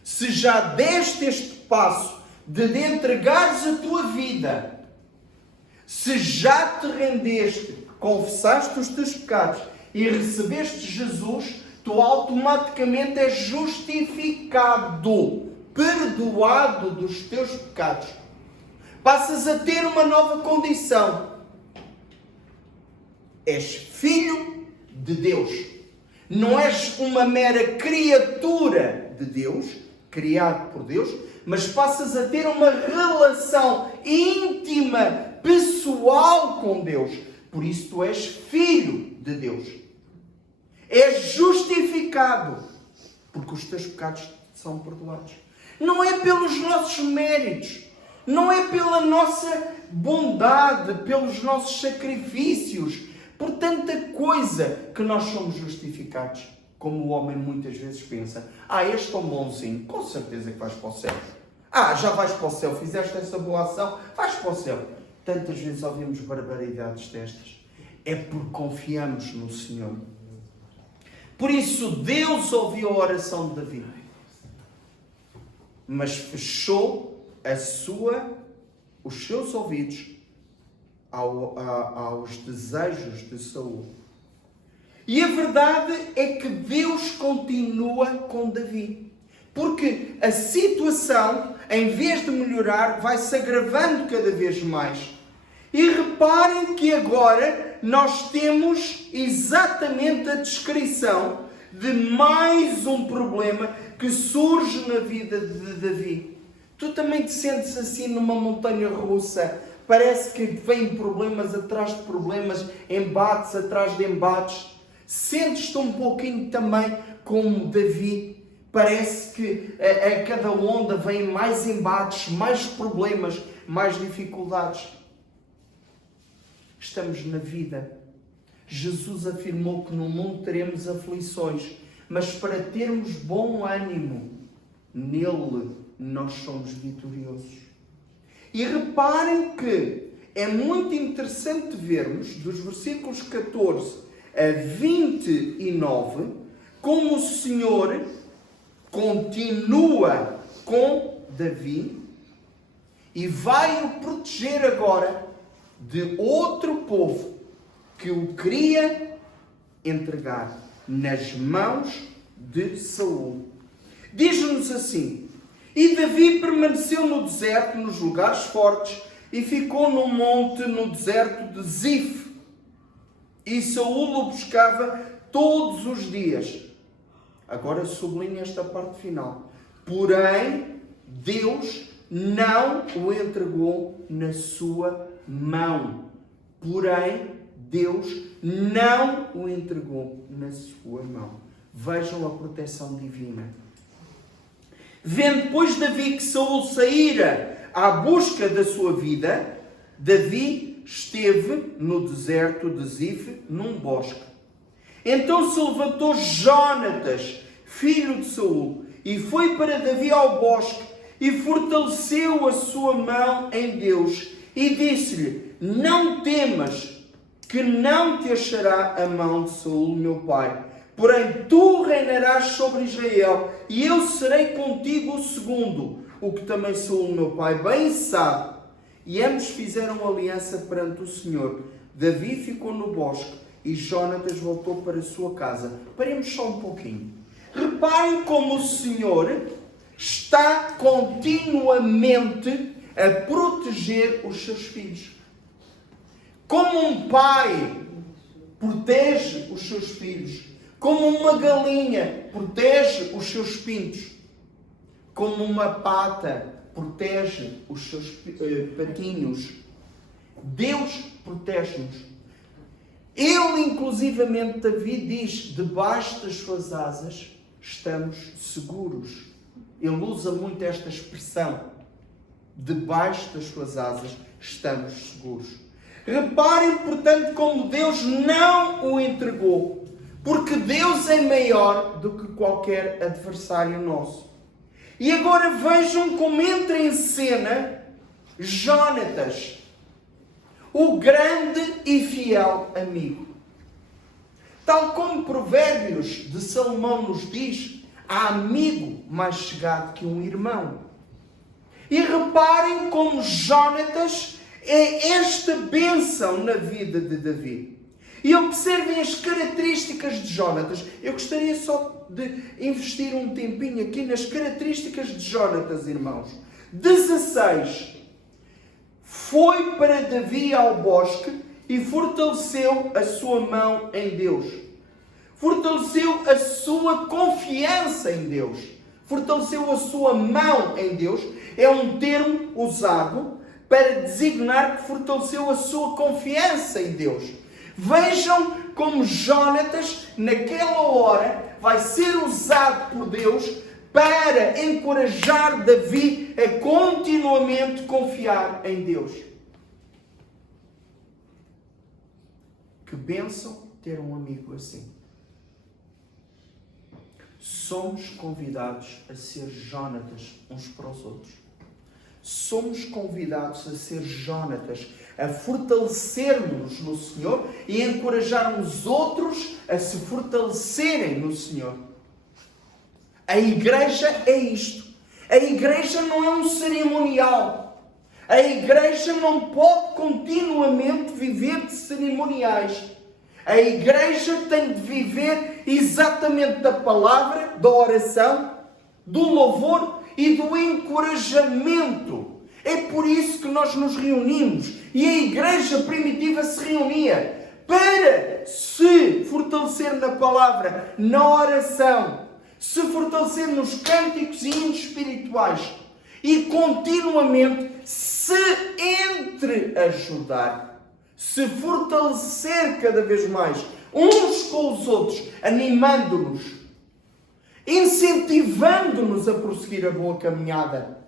Se já deste este passo de entregares a tua vida, se já te rendeste, confessaste os teus pecados e recebeste Jesus, tu automaticamente és justificado, perdoado dos teus pecados. Passas a ter uma nova condição. És filho de Deus. Não és uma mera criatura de Deus, criado por Deus, mas passas a ter uma relação íntima, pessoal com Deus. Por isso tu és filho de Deus. És justificado, porque os teus pecados são perdoados. Não é pelos nossos méritos, não é pela nossa bondade, pelos nossos sacrifícios, por tanta coisa que nós somos justificados, como o homem muitas vezes pensa. És tão bonzinho, com certeza que vais para o céu. Já vais para o céu, fizeste essa boa ação, vais para o céu. Tantas vezes ouvimos barbaridades destas. É porque confiamos no Senhor. Por isso Deus ouviu a oração de Davi, mas fechou os seus ouvidos aos desejos de Saul. E a verdade é que Deus continua com Davi, porque a situação, em vez de melhorar, vai se agravando cada vez mais. E reparem que agora nós temos exatamente a descrição de mais um problema que surge na vida de Davi. Tu também te sentes assim numa montanha russa? Parece que vêm problemas atrás de problemas, embates atrás de embates. Sentes-te um pouquinho também como Davi? Parece que a cada onda vêm mais embates, mais problemas, mais dificuldades. Estamos na vida. Jesus afirmou que no mundo teremos aflições, mas para termos bom ânimo, nele nós somos vitoriosos. E reparem que é muito interessante vermos, dos versículos 14 a 29, como o Senhor continua com Davi e vai o proteger agora de outro povo que o queria entregar nas mãos de Saul. Diz-nos assim: e Davi permaneceu no deserto, nos lugares fortes, e ficou num monte no deserto de Zif. E Saul o buscava todos os dias. Agora sublinha esta parte final. Porém, Deus não o entregou na sua mão. Porém, Deus não o entregou na sua mão. Vejam a proteção divina. Vendo, pois, Davi que Saul saíra à busca da sua vida, Davi esteve no deserto de Zif, num bosque. Então se levantou Jónatas, filho de Saul, e foi para Davi ao bosque, e fortaleceu a sua mão em Deus, e disse-lhe: não temas, que não te achará a mão de Saul, meu pai. Porém, tu reinarás sobre Israel, e eu serei contigo o segundo, o que também Saul, meu pai, bem sabe. E ambos fizeram aliança perante o Senhor. Davi ficou no bosque, e Jónatas voltou para a sua casa. Paremos só um pouquinho. Reparem como o Senhor está continuamente a proteger os seus filhos. Como um pai protege os seus filhos, como uma galinha protege os seus pintos, como uma pata protege os seus patinhos, Deus protege-nos. Ele, inclusivamente, Davi diz: debaixo das suas asas estamos seguros. Ele usa muito esta expressão: debaixo das suas asas estamos seguros. Reparem, portanto, como Deus não o entregou, porque Deus é maior do que qualquer adversário nosso. E agora vejam como entra em cena Jónatas, o grande e fiel amigo. Tal como Provérbios de Salomão nos diz, há amigo mais chegado que um irmão. E reparem como Jónatas é esta bênção na vida de Davi. E observem as características de Jónatas. Eu gostaria só de investir um tempinho aqui nas características de Jónatas, irmãos. 16. Foi para Davi ao bosque e fortaleceu a sua mão em Deus. Fortaleceu a sua confiança em Deus. Fortaleceu a sua mão em Deus. É um termo usado para designar que fortaleceu a sua confiança em Deus. Vejam como Jónatas, naquela hora, vai ser usado por Deus para encorajar Davi a continuamente confiar em Deus. Que bênção ter um amigo assim. Somos convidados a ser Jónatas uns para os outros. Somos convidados a ser Jónatas, a fortalecer-nos no Senhor e a encorajar os outros a se fortalecerem no Senhor. A igreja é isto. A igreja não é um cerimonial. A igreja não pode continuamente viver de cerimoniais. A igreja tem de viver exatamente da palavra, da oração, do louvor e do encorajamento. É por isso que nós nos reunimos. E a igreja primitiva se reunia para se fortalecer na palavra, na oração, se fortalecer nos cânticos e hinos espirituais e continuamente se entreajudar, se fortalecer cada vez mais uns com os outros, animando-nos, incentivando-nos a prosseguir a boa caminhada.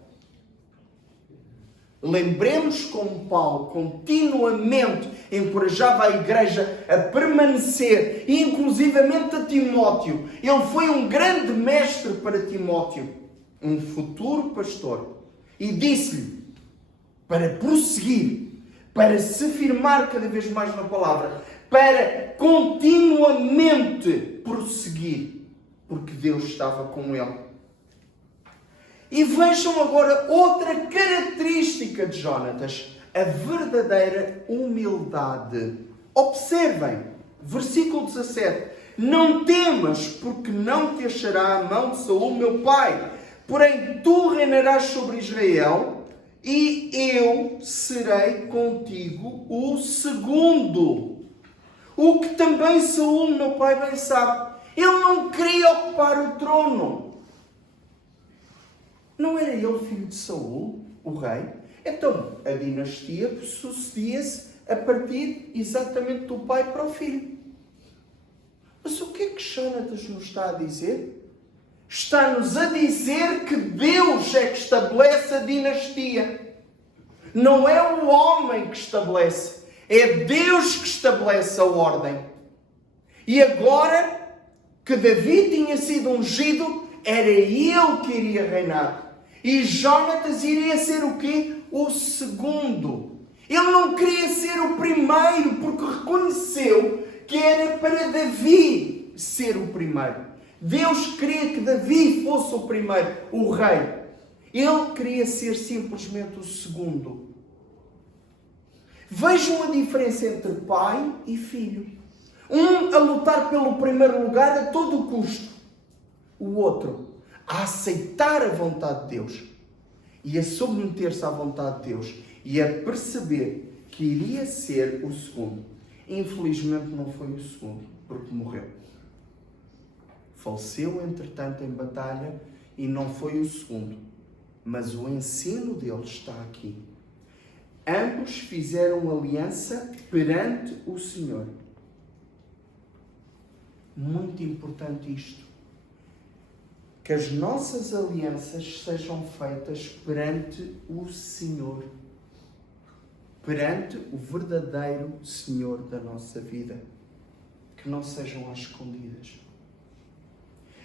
Lembremos como Paulo continuamente encorajava a igreja a permanecer, e inclusivamente a Timóteo. Ele foi um grande mestre para Timóteo, um futuro pastor, e disse-lhe para prosseguir, para se firmar cada vez mais na palavra, para continuamente prosseguir, porque Deus estava com ele. E vejam agora outra característica de Jónatas, a verdadeira humildade. Observem, versículo 17. Não temas, porque não te achará a mão de Saul, meu pai. Porém, tu reinarás sobre Israel, e eu serei contigo o segundo. O que também Saul, meu pai, bem sabe. Ele não queria ocupar o trono. Não era ele filho de Saul, o rei? Então, a dinastia sucedia-se a partir exatamente do pai para o filho. Mas o que é que Jónatas nos está a dizer? está-nos a dizer que Deus é que estabelece a dinastia. Não é o homem que estabelece, é Deus que estabelece a ordem. E agora que Davi tinha sido ungido, era ele que iria reinar. E Jonatas iria ser o quê? O segundo. Ele não queria ser o primeiro, porque reconheceu que era para Davi ser o primeiro. Deus queria que Davi fosse o primeiro, o rei. Ele queria ser simplesmente o segundo. Vejam a diferença entre pai e filho. Um a lutar pelo primeiro lugar a todo o custo. O outro a aceitar a vontade de Deus e a submeter-se à vontade de Deus e a perceber que iria ser o segundo. Infelizmente não foi o segundo, porque morreu. Faleceu, entretanto, em batalha e não foi o segundo. Mas o ensino dele está aqui. Ambos fizeram aliança perante o Senhor. Muito importante isto. Que as nossas alianças sejam feitas perante o Senhor. Perante o verdadeiro Senhor da nossa vida. Que não sejam às escondidas.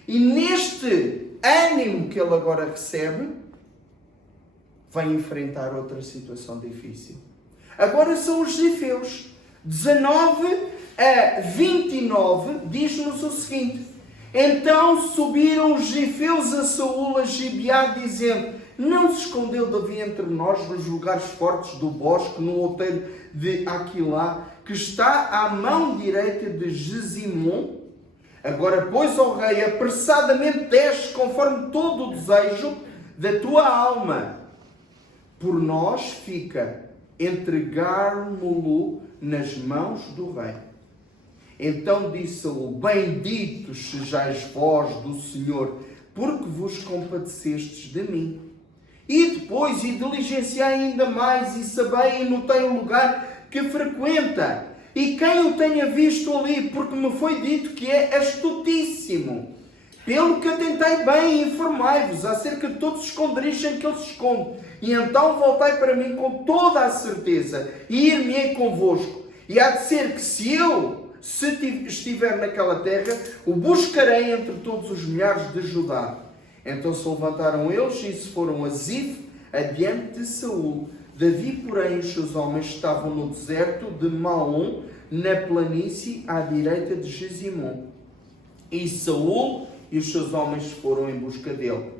E neste ânimo que ele agora recebe, vai enfrentar outra situação difícil. Agora são os Zifeus. 19 a 29 diz-nos o seguinte: então subiram os Zifeus a Saúl a Gibeá, dizendo: não se escondeu Davi entre nós nos lugares fortes do bosque, no outeiro de Aquilá, que está à mão direita de Gesimon? Agora, pois, ó rei, apressadamente desce, conforme todo o desejo da tua alma. Por nós fica entregar-mo-lo nas mãos do rei. Então disse Saúl: benditos sejais vós do Senhor, porque vos compadecestes de mim. E depois, e diligenciai ainda mais, e sabei e notei o lugar que frequenta, e quem o tenha visto ali, porque me foi dito que é astutíssimo. Pelo que atentei bem e informai-vos acerca de todos os esconderijos em que ele se esconde. E então voltai para mim com toda a certeza, e ir-me-ei convosco. E há de ser que se estiver naquela terra, o buscarei entre todos os milhares de Judá. Então se levantaram eles e se foram a Zif, adiante de Saúl. Davi, porém, e os seus homens estavam no deserto de Maom, na planície à direita de Gesimon. E Saúl e os seus homens foram em busca dele.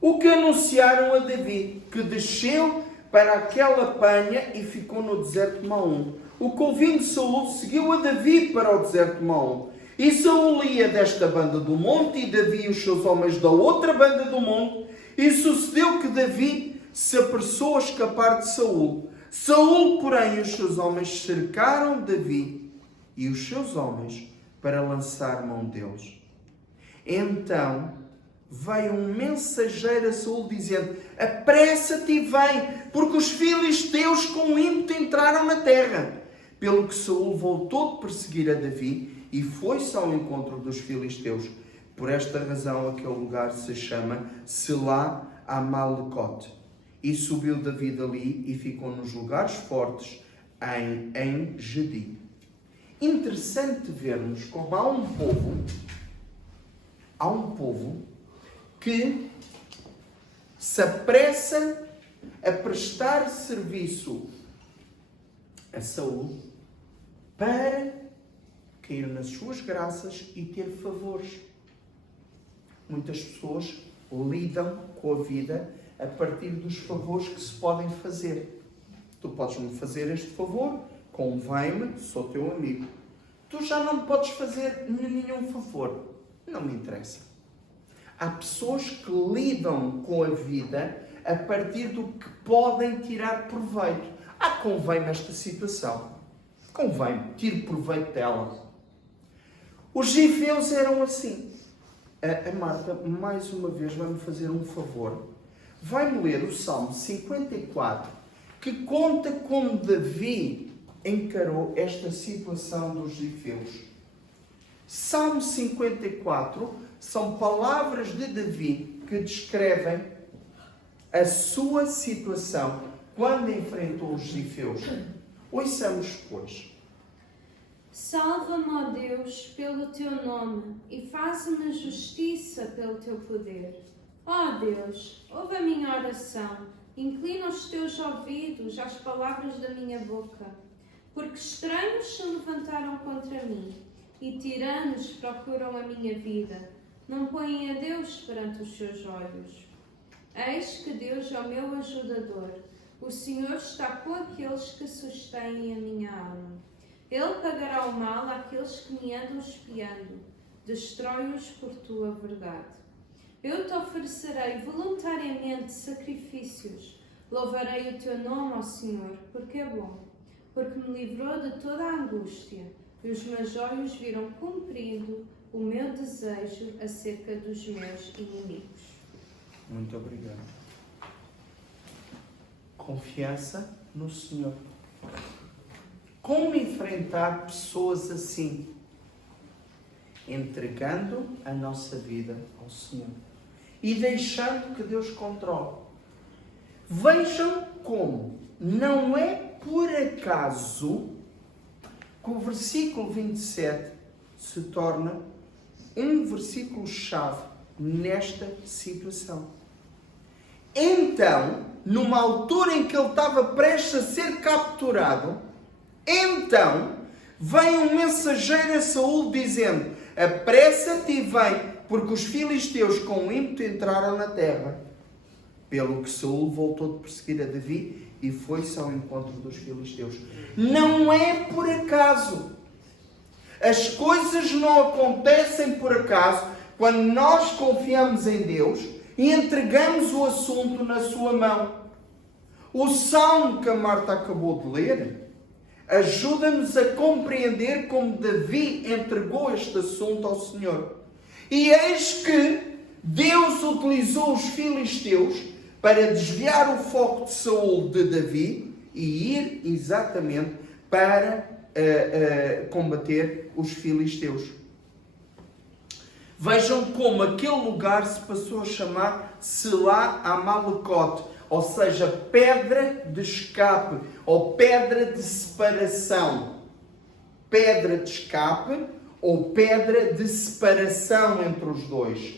O que anunciaram a Davi, que desceu para aquela panha e ficou no deserto de Maom. O que ouvindo Saúl seguiu a Davi para o deserto de Maom. E Saúl ia desta banda do monte, e Davi e os seus homens da outra banda do monte. E sucedeu que Davi se apressou a escapar de Saúl. Saúl, porém, e os seus homens cercaram Davi e os seus homens para lançar mão deles. Então veio um mensageiro a Saúl dizendo: apressa-te e vem, porque os filisteus com ímpeto entraram na terra. Pelo que Saúl voltou de perseguir a Davi e foi-se ao encontro dos filisteus. Por esta razão aquele lugar se chama Selá Amalecote. E subiu Davi dali e ficou nos lugares fortes em En-Gedi. Interessante vermos como há um povo que se apressa a prestar serviço a Saúl para cair nas suas graças e ter favores. Muitas pessoas lidam com a vida a partir dos favores que se podem fazer. Tu podes-me fazer este favor, convém-me, sou teu amigo. Tu já não me podes fazer nenhum favor. Não me interessa. Há pessoas que lidam com a vida a partir do que podem tirar proveito. Convém-me esta situação. Convém-me, tiro proveito dela. Os Zifeus eram assim. A Marta, mais uma vez, vai-me fazer um favor. Vai-me ler o Salmo 54, que conta como Davi encarou esta situação dos Zifeus. Salmo 54 são palavras de Davi que descrevem a sua situação quando enfrentou os zifeus. Ouçamos, pois. Salva-me, ó Deus, pelo teu nome, e faze-me justiça pelo teu poder. Ó Deus, ouve a minha oração, inclina os teus ouvidos às palavras da minha boca. Porque estranhos se levantaram contra mim, e tiranos procuram a minha vida. Não põem a Deus perante os seus olhos. Eis que Deus é o meu ajudador. O Senhor está com aqueles que sustêm a minha alma. Ele pagará o mal àqueles que me andam espiando. Destrói-os por tua verdade. Eu te oferecerei voluntariamente sacrifícios. Louvarei o teu nome, ó Senhor, porque é bom. Porque me livrou de toda a angústia. E os meus olhos viram cumprido o meu desejo acerca dos meus inimigos. Muito obrigado. Confiança no Senhor. Como enfrentar pessoas assim? Entregando a nossa vida ao Senhor e deixando que Deus controle. Vejam como não é por acaso que o versículo 27 se torna um versículo-chave nesta situação. Então, numa altura em que ele estava prestes a ser capturado, então vem um mensageiro a Saúl dizendo: apressa-te e vem, porque os filisteus com ímpeto entraram na terra. Pelo que Saúl voltou de perseguir a Davi e foi-se ao encontro dos filisteus. Não é por acaso. As coisas não acontecem por acaso quando nós confiamos em Deus e entregamos o assunto na sua mão. O salmo que a Marta acabou de ler ajuda-nos a compreender como Davi entregou este assunto ao Senhor. E eis que Deus utilizou os filisteus para desviar o foco de Saúl de Davi e ir exatamente para combater os filisteus. Vejam como aquele lugar se passou a chamar Selá Amalecote, ou seja, pedra de escape ou pedra de separação. Pedra de escape ou pedra de separação entre os dois.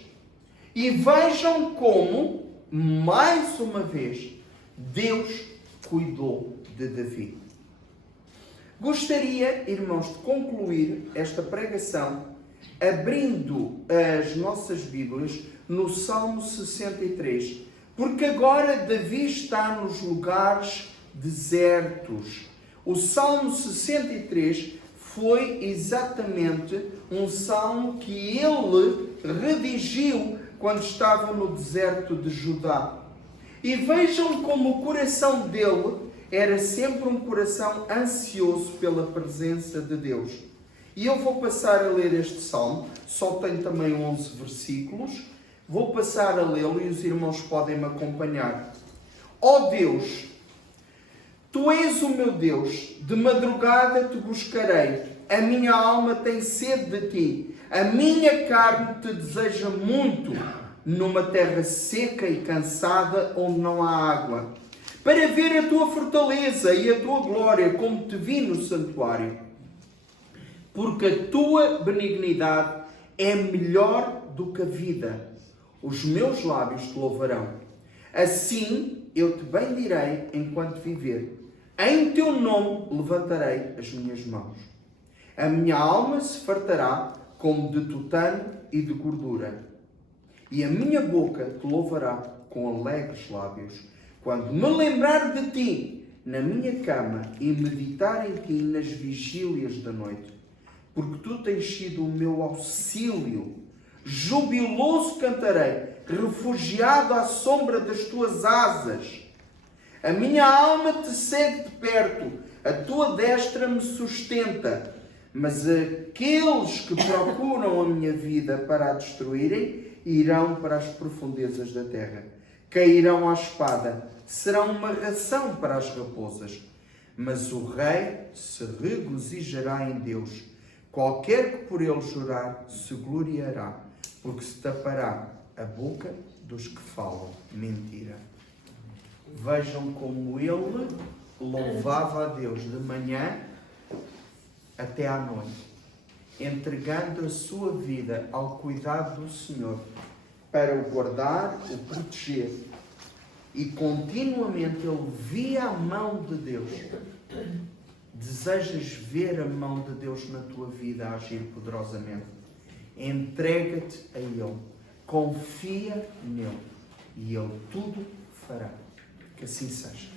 E vejam como, mais uma vez, Deus cuidou de Davi. Gostaria, irmãos, de concluir esta pregação abrindo as nossas Bíblias no Salmo 63, porque agora Davi está nos lugares desertos. O Salmo 63 foi exatamente um salmo que ele redigiu quando estava no deserto de Judá. E vejam como o coração dele era sempre um coração ansioso pela presença de Deus. E eu vou passar a ler este salmo, só tem também 11 versículos. Vou passar a lê-lo e os irmãos podem me acompanhar. Ó Deus, Tu és o meu Deus, de madrugada te buscarei. A minha alma tem sede de Ti. A minha carne te deseja muito, numa terra seca e cansada, onde não há água, para ver a Tua fortaleza e a Tua glória, como Te vi no santuário. Porque a Tua benignidade é melhor do que a vida. Os meus lábios Te louvarão. Assim eu Te bendirei enquanto viver. Em Teu nome levantarei as minhas mãos. A minha alma se fartará como de tutano e de gordura. E a minha boca Te louvará com alegres lábios. Quando me lembrar de Ti na minha cama e meditar em Ti nas vigílias da noite. Porque Tu tens sido o meu auxílio. Jubiloso cantarei, refugiado à sombra das Tuas asas. A minha alma Te segue de perto, a Tua destra me sustenta. Mas aqueles que procuram a minha vida para a destruírem, irão para as profundezas da terra. Cairão à espada, serão uma ração para as raposas. Mas o rei se regozijará em Deus. Qualquer que por ele jurar se gloriará, porque se tapará a boca dos que falam mentira. Vejam como ele louvava a Deus de manhã até à noite, entregando a sua vida ao cuidado do Senhor, para o guardar, o proteger. E continuamente ele via a mão de Deus. Desejas ver a mão de Deus na tua vida a agir poderosamente? Entrega-te a Ele. Confia nele. E Ele tudo fará. Que assim seja.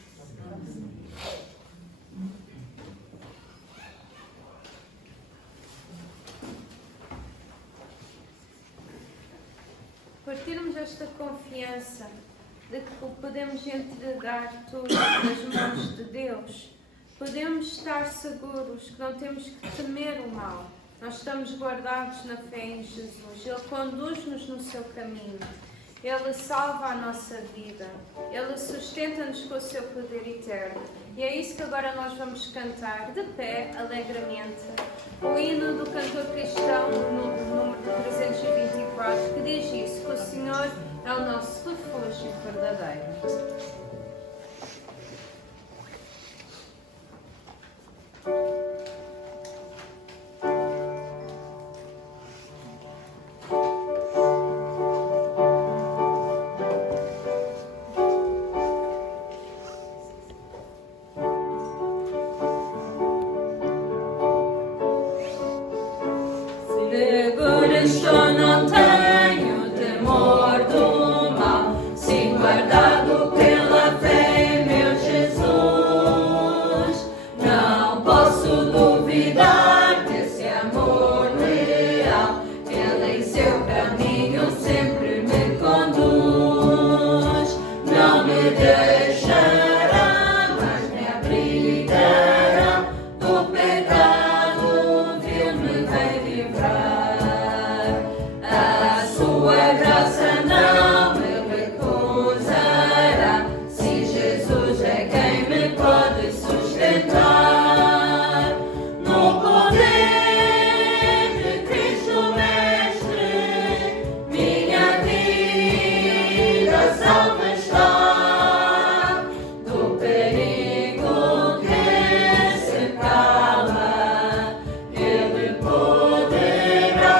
Por termos esta confiança de que podemos entregar tudo nas mãos de Deus, podemos estar seguros que não temos que temer o mal. Nós estamos guardados na fé em Jesus. Ele conduz-nos no seu caminho. Ele salva a nossa vida. Ele sustenta-nos com o seu poder eterno. E é isso que agora nós vamos cantar, de pé, alegremente, o hino do cantor cristão, no número 324, que diz isso, que o Senhor é o nosso refúgio verdadeiro. Seguro estou, não tenho temor do mal, sim guardado pela fé em meu Jesus. Não posso duvidar desse amor leal, Ele em seu caminho sempre me conduz. Não me deixará, mas me abrigará do pecado vil, me vai livrar. A sua graça não me recusará, se Jesus é quem me pode sustentar. No poder de Cristo Mestre, minha vida salva está do perigo que cercava. Ele poderá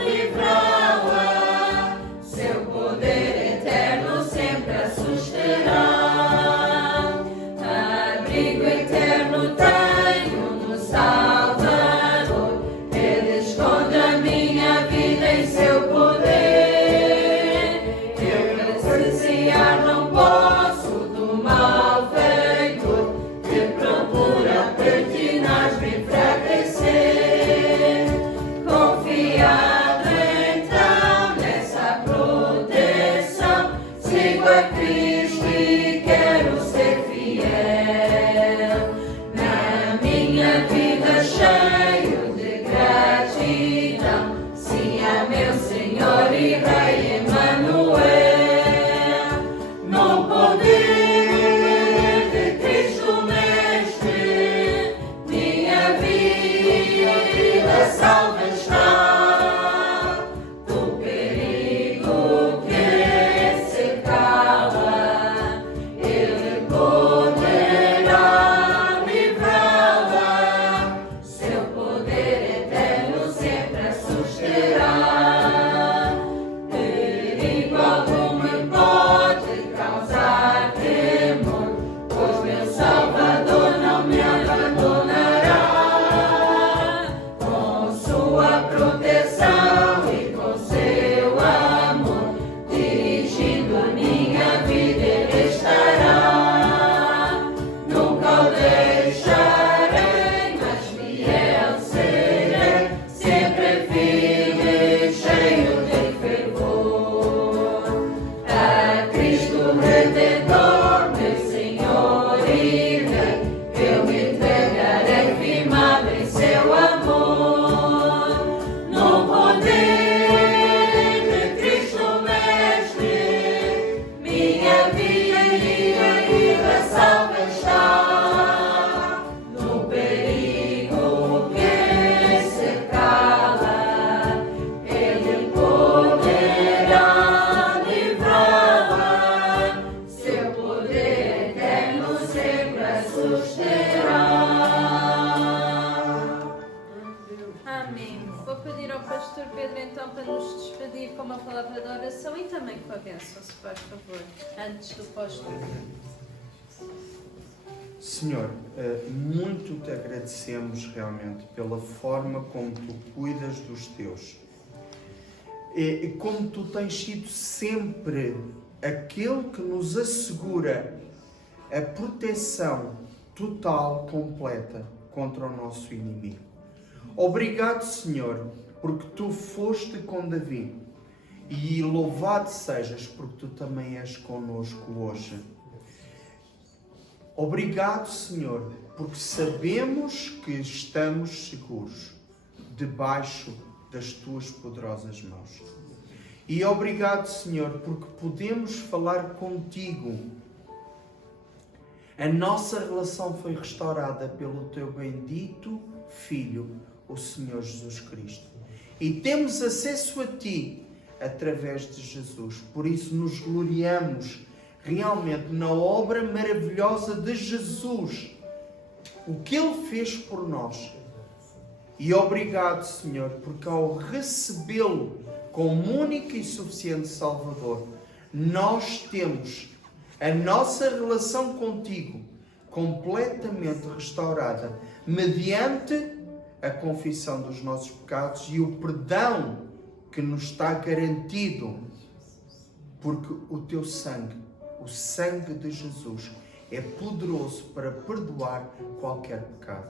livrá-la, seu poder eterno sempre a susterá. Abrigo eterno tenho no Salvador, Ele esconde a minha vida em seu poder. Eu presenciar não posso do malfeitor, que procura pertinaz me enfraquecer. Confiado então nessa proteção, sigo a Cristo e quero ser fiel. Na minha vida cheio de gratidão, sim a meu Senhor e Rei Emanuel. No poder de Cristo Mestre, minha vida salva está do perigo que cercava. Ele poderá livrá-la, seu poder eterno sempre a susterá. Vou pedir ao pastor Pedro então para nos despedir com uma palavra de oração e também com a bênção, se faz favor, antes do pós-estudo. Senhor, muito te agradecemos realmente pela forma como tu cuidas dos teus. E como tu tens sido sempre aquele que nos assegura a proteção total, completa contra o nosso inimigo. Obrigado, Senhor, porque tu foste com Davi e louvado sejas porque tu também és conosco hoje. Obrigado, Senhor, porque sabemos que estamos seguros debaixo das tuas poderosas mãos. E obrigado, Senhor, porque podemos falar contigo. A nossa relação foi restaurada pelo teu bendito Filho, o Senhor Jesus Cristo. E temos acesso a ti através de Jesus. Por isso nos gloriamos realmente na obra maravilhosa de Jesus, o que Ele fez por nós. E obrigado, Senhor, porque ao recebê-lo como único e suficiente Salvador, nós temos a nossa relação contigo completamente restaurada, mediante a confissão dos nossos pecados e o perdão que nos está garantido, porque o teu sangue, o sangue de Jesus, é poderoso para perdoar qualquer pecado.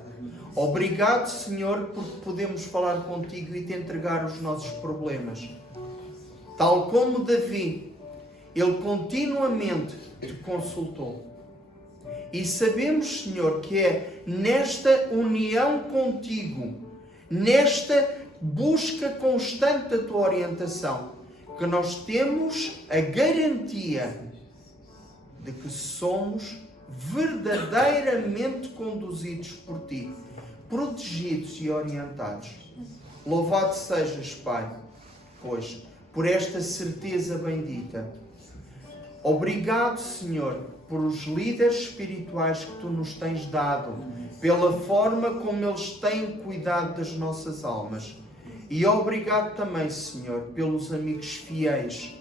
Obrigado, Senhor, porque podemos falar contigo e te entregar os nossos problemas. Tal como Davi, ele continuamente te consultou. E sabemos, Senhor, que é nesta união contigo, nesta busca constante da tua orientação, que nós temos a garantia de que somos verdadeiramente conduzidos por ti, protegidos e orientados. Louvado sejas, Pai, pois, por esta certeza bendita. Obrigado, Senhor, por os líderes espirituais que tu nos tens dado, pela forma como eles têm cuidado das nossas almas. E obrigado também, Senhor, pelos amigos fiéis.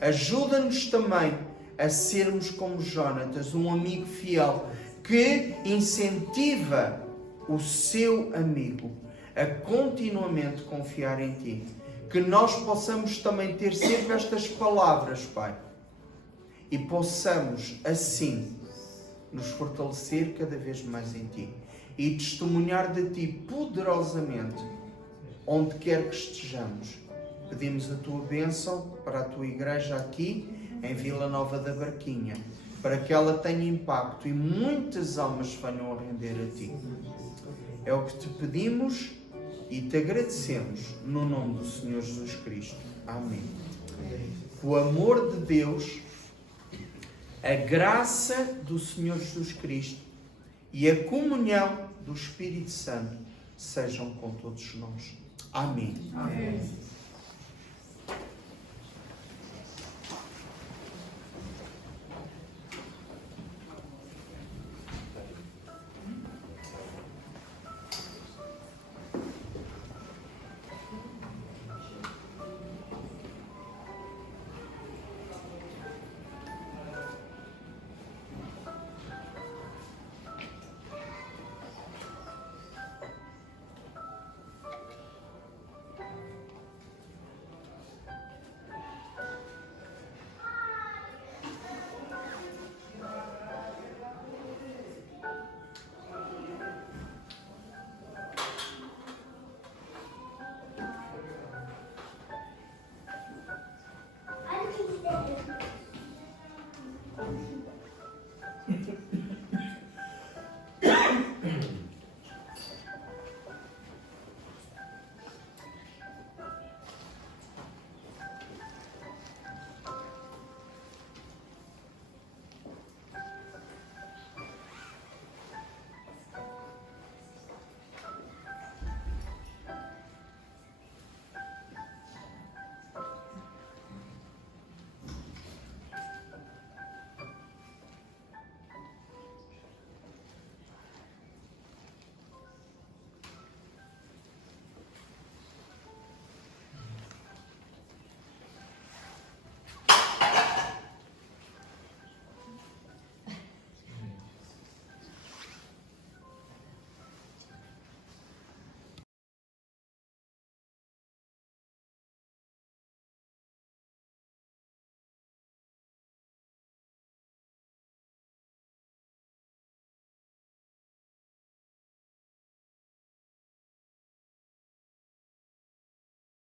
Ajuda-nos também a sermos como Jonatas, um amigo fiel que incentiva o seu amigo a continuamente confiar em ti. Que nós possamos também ter sempre estas palavras, Pai, e possamos assim nos fortalecer cada vez mais em ti e testemunhar de ti poderosamente onde quer que estejamos. Pedimos a tua bênção para a tua igreja aqui em Vila Nova da Barquinha, para que ela tenha impacto e muitas almas venham a render a ti. É o que te pedimos e te agradecemos no nome do Senhor Jesus Cristo. Amém. O amor de Deus, a graça do Senhor Jesus Cristo e a comunhão do Espírito Santo sejam com todos nós. Amém. Amém.